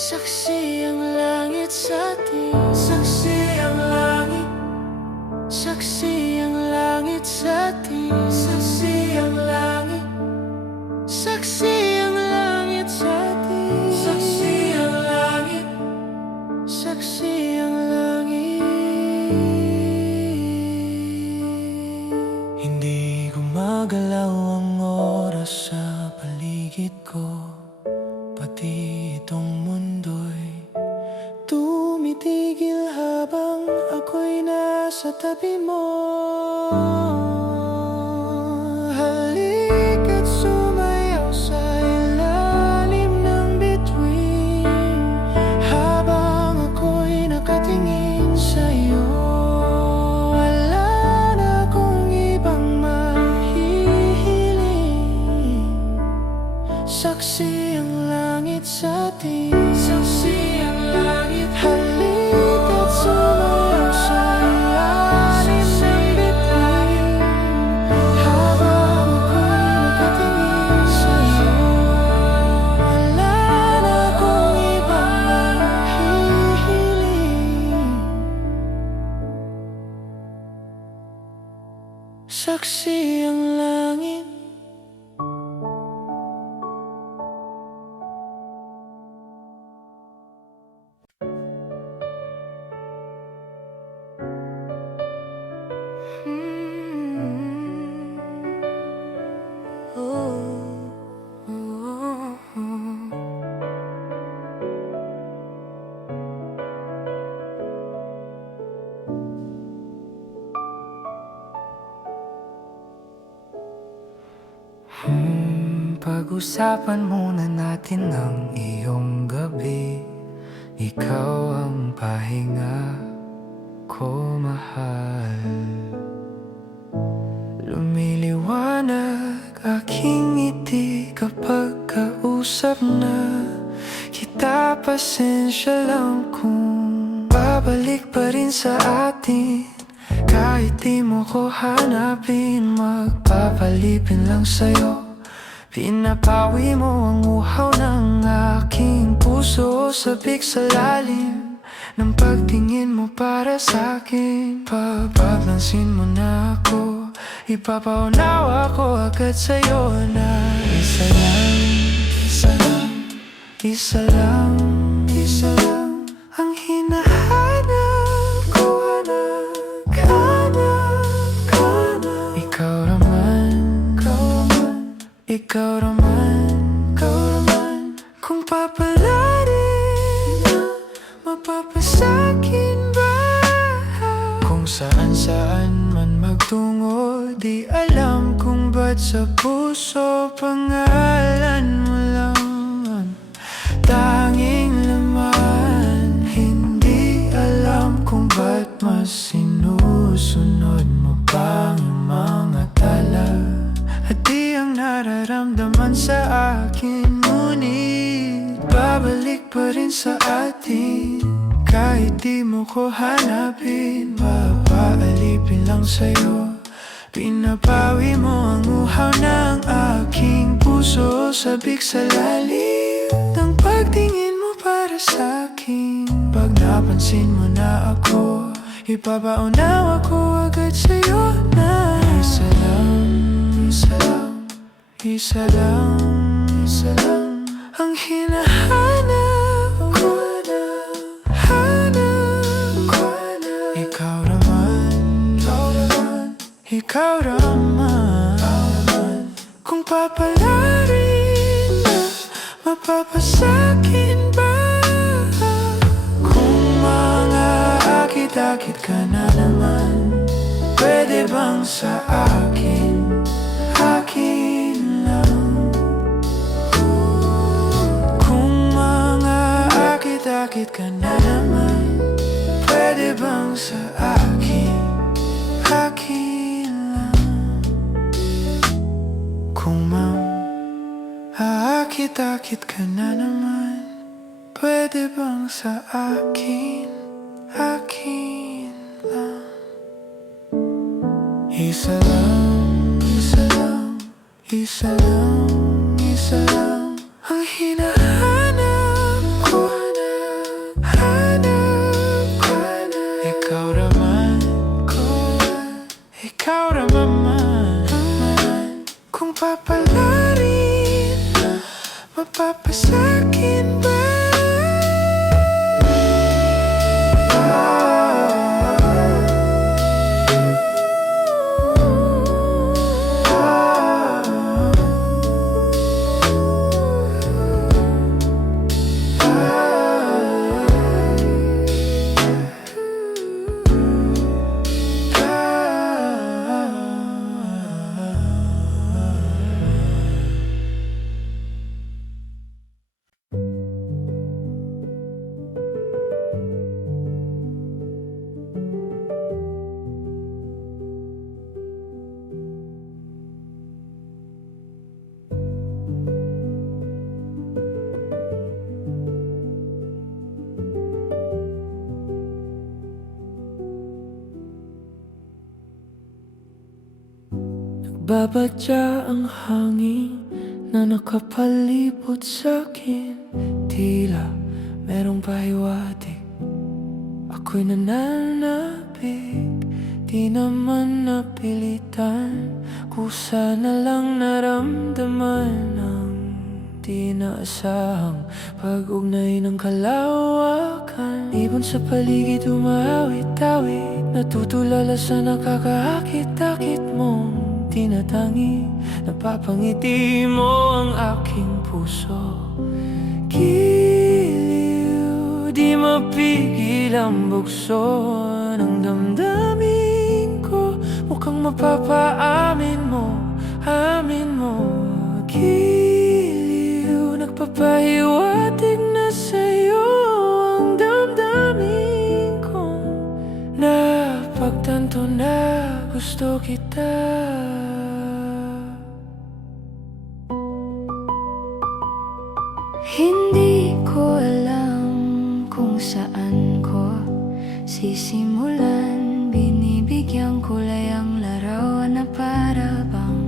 Saksi ang langit sa atin. Saksi ang langit. Saksi ang langit sa atin. Saksi ang langit. Saksi ang langit sa atin. Saksi ang langit. Saksi ang langit. Hindi gumagalaw ang oras sa paligid ko, pati itong mundo'y tumitigil habang ako'y nasa tabi mo. Halika't sumayaw sa ilalim ng bituin, habang ako'y nakatingin sa'yo. Wala na akong ibang mahihiling, saksi ang langit sa atin. Saksi ang langit. Halika't sumayaw sa ilalim ng bituin, habang ako'y nakatingin sa'yo. Wala na akong ibang mahihiling, saksi ang langit. Pag-usapan muna natin ang iyong gabi. Ikaw ang pahinga ko, mahal. Lumiliwanag aking ngiti kapag kausap na kita. Pasensya lang kung babalik pa rin sa atin, kahit di mo ko hanapin. Magpapalipin lang sa'yo, pinapawi mo ang uhaw ng aking puso. Sabik sa lalim ng pagtingin mo para sa'kin. Pagpaplansin mo na ako, ipapaunawa ko agad sa'yo na isa lang, isa lang, isa lang, isa lang ang hinahanap ko. Hanap ka na tungo. Di alam kung ba't sa puso pangalan mo lang ang tanging laman. Hindi alam kung ba't mas sinusunod mo pa ang mga tala. At di ang nararamdaman sa akin, ngunit babalik pa rin sa atin. Kahit di mo ko hanapin, papaalipin lang sa'yo. Pinapawi mo ang uhaw ng aking puso. Sabik sa lalim ng pagtingin mo para sa'kin. Pag napansin mo na ako, ipapaunawa ko agad sa'yo na isa lang, isa lang, isa lang, isa lang ang hinahanap ko na, hanap ko na. Ikaw naman, ikaw naman, ikaw naman. Kung papalarin na, mapapasakin ba? Kung mga akit-akit ka na naman, pwede bang sa akin, akin lang? Kung mga akit-akit ka na naman, pwede bang sa akin, akin lang? Kung aakit-akit ka na naman, pwede bang sa akin, akin lang? Isa lang, isa lang, isa lang, isa lang ang hinahanap ko na, hanap ko na. Ikaw naman, ikaw naman. Kung papalarin na, mapapasakin ba? Babadya ang hangin na nakapalibot sa'kin. Tila merong pahiwatig, ako'y nananabik. Di naman napilitan, kusa na lang naramdaman ang di naasahang pag-ugnay ng kalawakan. Ibon sa paligid umawit-awit, natutulala sa nakakaakit-akit mong tinatangi. Napapangiti mo ang aking puso. Giliw, di mapigil ang bukso ng damdamin ko. Mukhang mapapaamin mo, amin mo. Giliw, nagpapahiwatig na sa'yo ang damdamin ko. Napagtanto na gusto kita. Hindi ko alam kung saan ko sisimulan. Binibigyang kulay ang larawan na para bang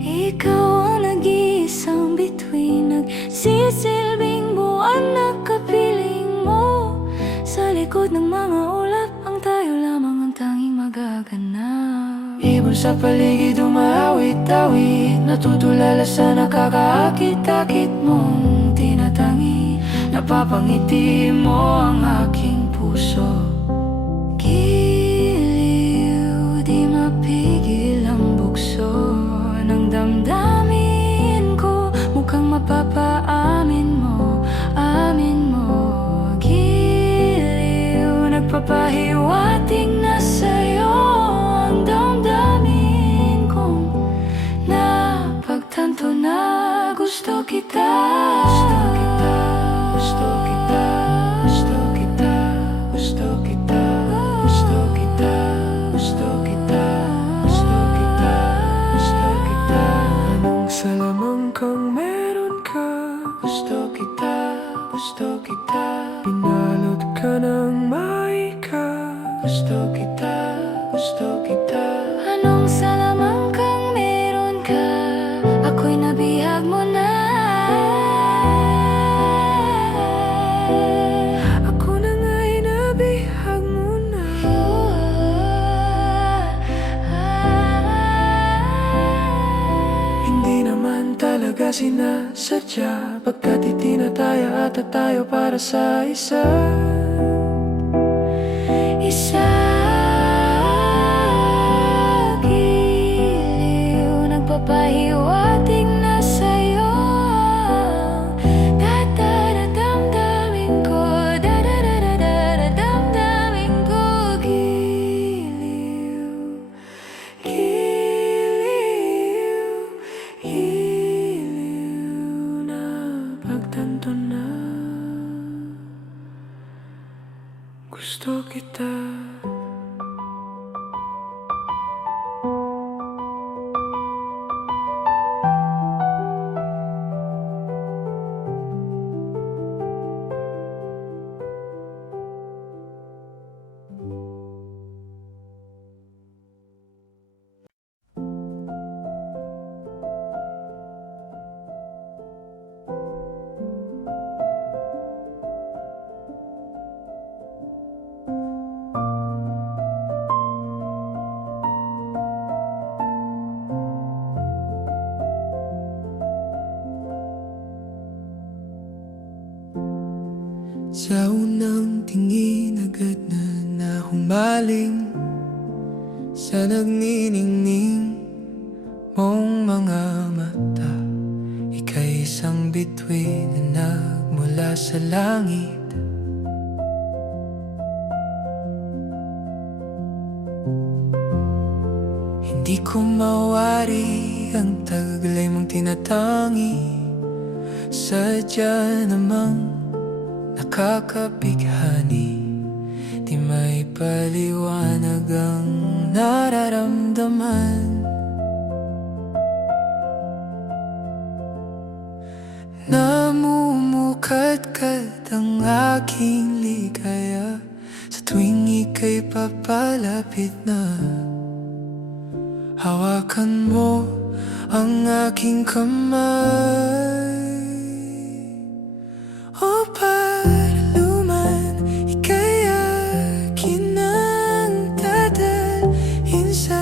ikaw ang nag-iisang bituin, nagsisilbing buwan na kapiling mo. Sa likod ng mga ulap, ang tayo lamang ang tanging magaganap. Ibon sa paligid umawit-awit, natutulala sa nakakaakit-akit mong tinatangi. Napapangiti mo ang aking puso. Giliw, di mapigil ang bukso ng damdamin ko. Mukhang mapapaamin mo, amin mo. Giliw, nagpapahiwatig na sa'yo kaya sinasadya, pagkat itinataya at tayo para sa isa. Giliw, nagpapahiwatig na sa'yo ang dadadamdamin ko, dadadadadamdamin ko. Giliw, giliw, giliw na pagtanto na Gusto kita. Sa unang tingin agad na humaling sa nagniningning mong mga mata. Ika'y isang bituin na nagmula sa langit. Hindi ko mawari ang taglay mong tinatangi. Sadya namang nakakabighani, di may paliwanag ang nararamdaman. Namumukadkad ang aking ligaya sa tuwing ika'y papalapit na. Hawakan mo ang aking kamay. O paraluman, ika'y akin ang dadalhin sa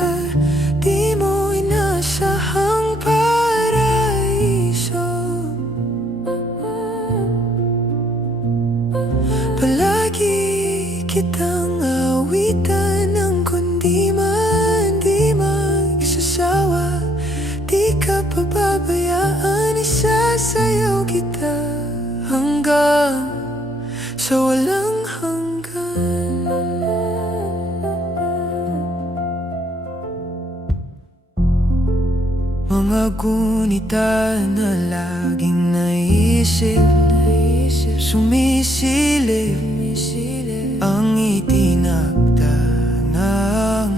di mo inasahang paraiso. Palagi kitang awitan ng kundi man di magsasawa. Di ka pababayaan, isasayaw kita hanggang sa walang hanggan. Mga gunita na laging naisip, sumisilip ang itinakda ng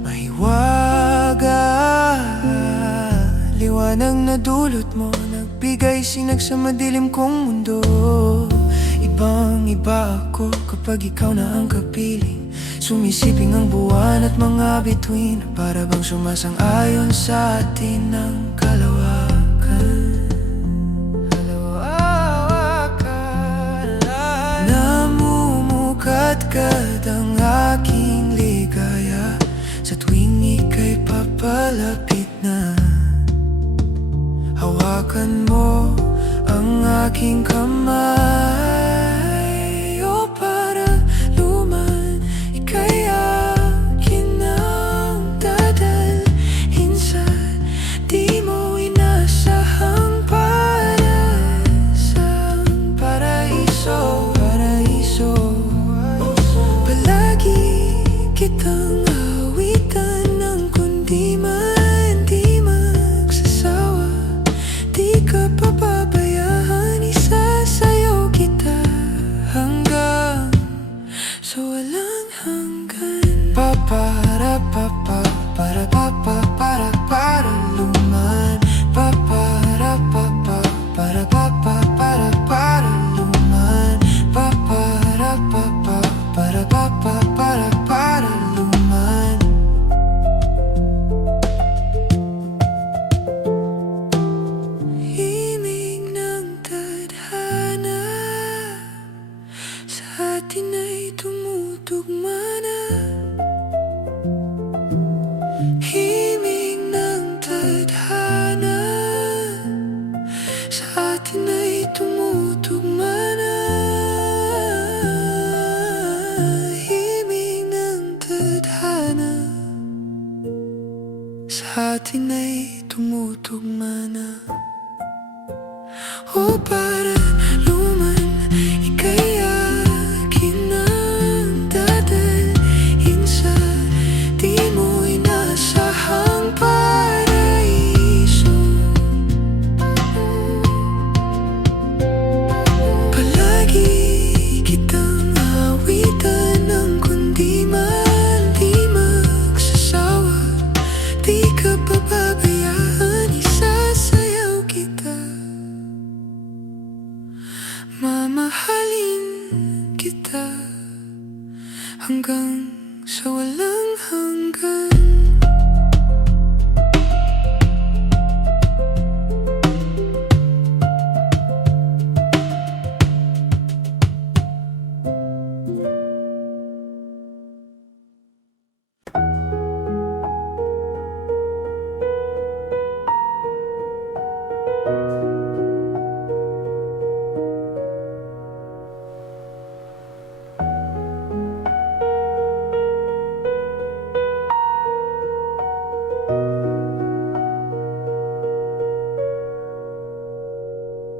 mahiwaga. Liwanag na dulot mo, nagbigay sinag sa madilim kong mundo. Ibang iba ako kapag ikaw na ang kapiling. Sumisiping ang buwan at mga bituin, para bang sumasang-ayon sa atin ng kalawakan. Namumukadkad ang aking ligaya sa tuwing ika'y papalapit na. Hawakan mo ang aking kamay. O paraluman, ika'y akin ang dadalhin sa di mo inasahang paraiso. Palagi kitang awitan ng kundi man di magsasawa. Di ka pababayaan, isasayaw kita hanggang sa walang hanggan. Para paraluman. Para paraluman. Para paraluman. Himig ng tadhana sa atin ay tumutugma na. Himig ng tadhana atin ay tumutugma na. O para luman, ika'y akin ang dadalhin sa di mo inasahang paraiso. Palagi kitang awitan ng kundi man di magsasawa. Di ka pababayaan, isasayaw kita. Mamahalin kita hanggang sa walang hanggan.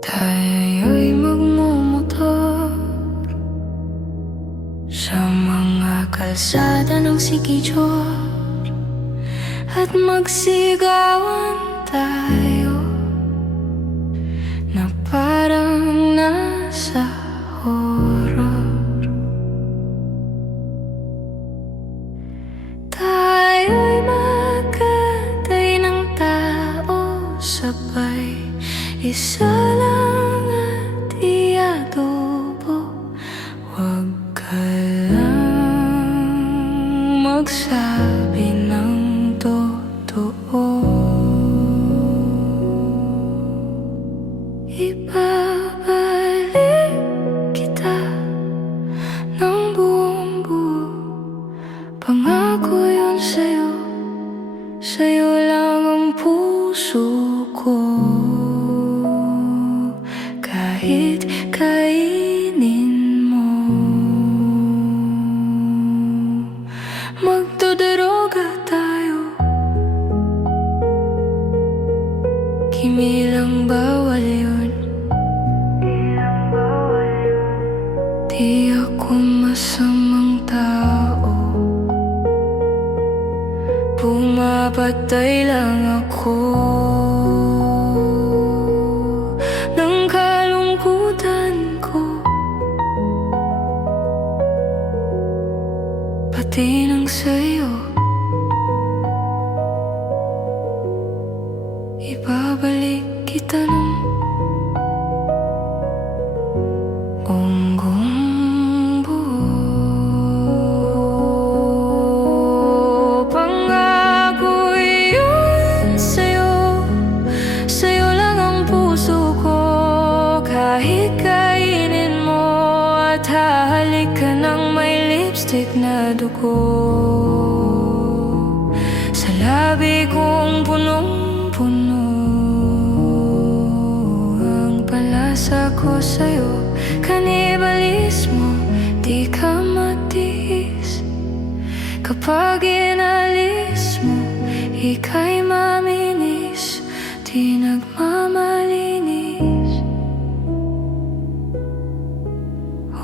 Tayo'y magmumotor sa mga kalsada ng Siquijor at magsigawan tayo na parang nasa horror. Tayo'y magkatay ng tao sabay, isa lang at iadobo. Huwag ka lang magsabi ng totoo. Ibabalik kita ng buong buo. Pangako yun sa'yo, sa'yo lang ang puso ko. Kahit kainin mo, magdodroga tayo. Kimilang bawal yun. Di ako masamang tao, pumapatay lang ako ng kalungkutan ko, pati ng sa'yo. Ibabalik kita ng unggong buo. Pangako yun sa'yo, sa'yo lang ang puso ko. Kahit kainin mo at hahalik ka ng may lipstick na dugo, sa labi kong punong-puno ang palasa ko sa'yo. Kanibalismo, di ka matiis. Kapag inalis mo, ika'y maminis, di nagmamalinis.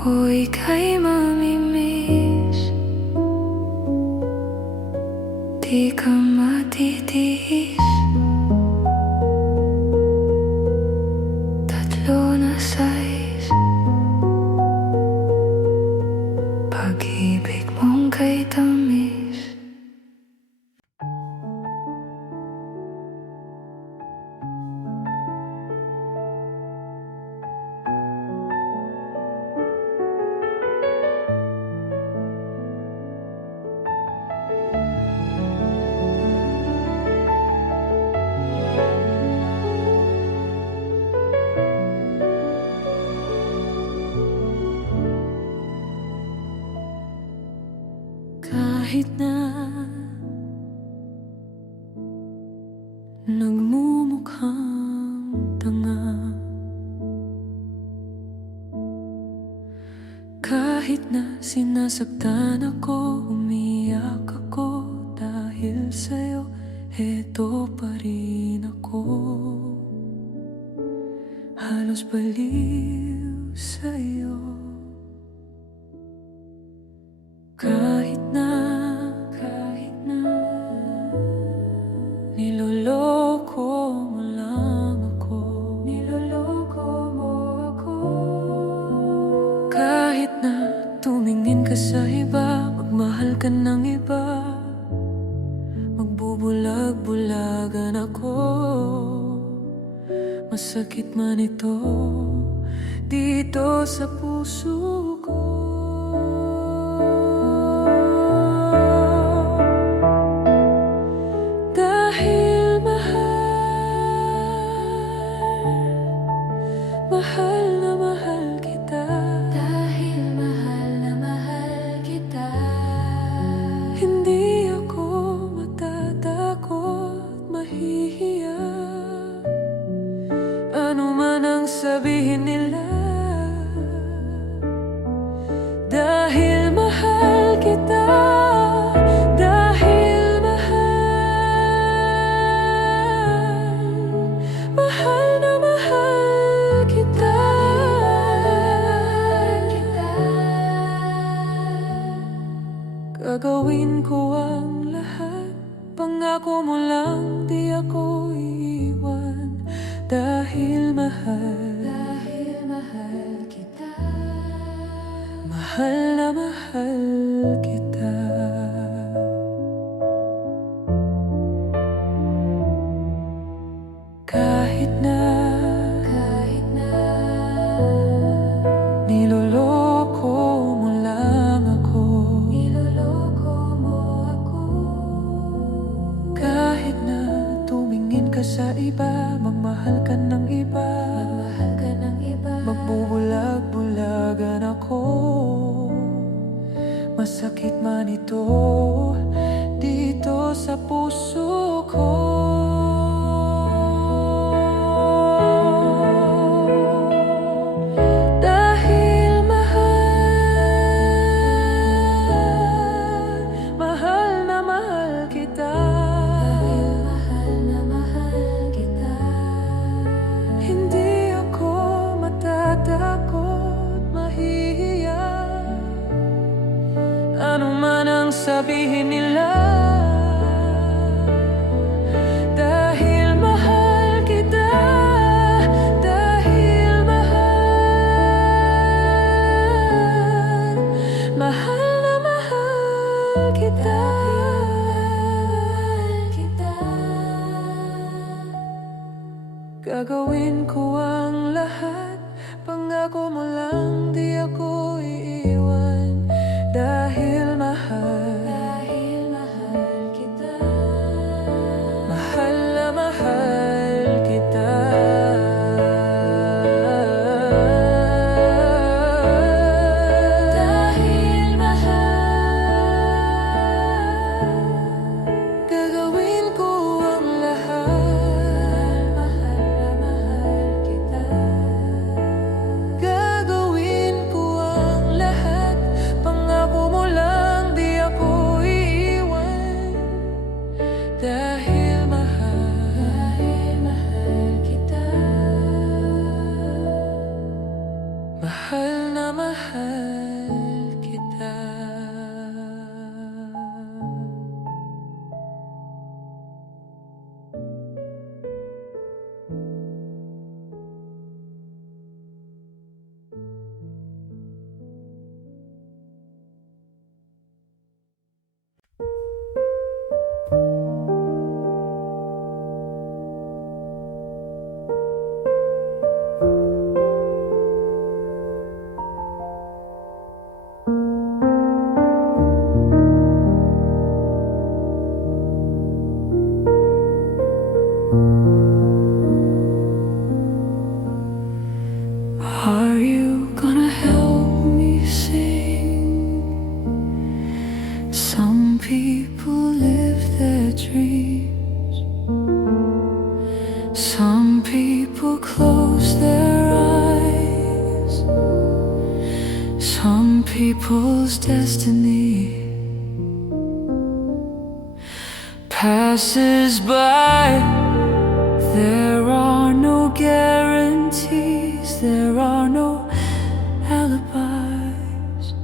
O ika'y mamimiss, di ka matitiis. Tatlo na size, pag-ibig mong kay tamis. Kahit na nagmumukhang tanga, kahit na sinasaktan ako, umiyak ako dahil sa'yo, Eto pa rin ako, halos baliw sa'yo. Kahit na niloloko mo lang ako, kahit na tumingin ka sa iba, magmahal ka ng iba, magbubulag-bulagan ako. Masakit man ito dito sa puso ko. Dahil mahal na mahal kita. Dahil mahal na mahal kita. Hindi ako matatakot, mahihiya. Ano man ang sabihin nila, dahil mahal kita. Dahil mahal na mahal kita. Gagawin ko ang lahat, pangako mo lang di ako iiwan. Dahil mahal kita. mahal na mahal kita. Kahit na niloloko mo lang ako, kahit na tumingin ka sa iba, magmahal ka ng iba, magbubulag-bulagan ako. Masakit man ito dito sa puso ko. Dahil mahal na mahal kita. Hindi ako matatakot, mahihiya. Ano man ang sabihin nila, dahil mahal kita. Dahil mahal na mahal kita. Gagawin ko ang lahat, pangako mo lang di ako iiwan. Dahil mahal kita. mahal na mahal kita. Dahil Gagawin ko ang lahat, kita. gagawin ko ang lahat, pangako mo lang di ako iiwan. Dahil mahal kita. mahal na mahal kita. Are you gonna help me sing? Some people live their dreams. Some people close their eyes. Some people's destiny passes by. There are no guarantees, there are no alibis.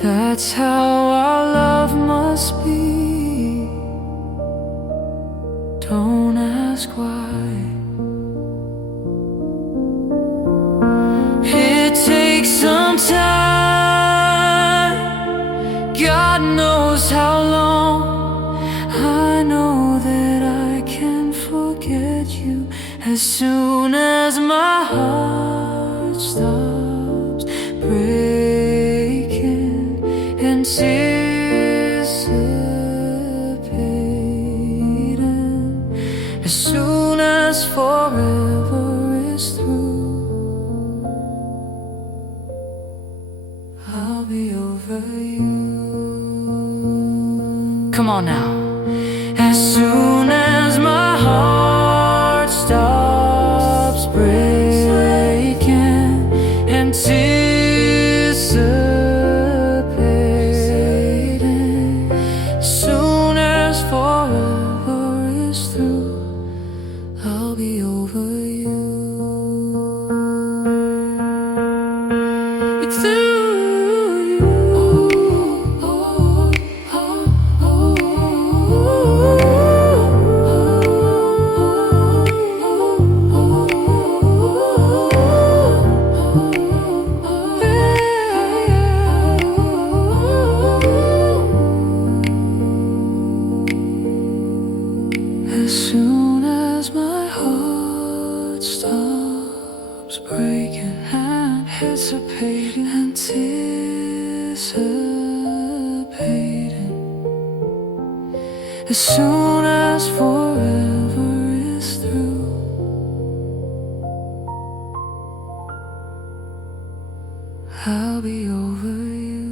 That's how our love must be. Don't ask why. It takes some time, God knows how long. I know that I can forget you as soon as my heart stops breaking, anticipating. As soon as forever is through, I'll be over you. Come on now. As soon as my heart stops breaking, anticipating. As soon as forever is through, I'll be over you. It's through you. As soon as my heart stops breaking, anticipating, as soon as forever is through, I'll be over you.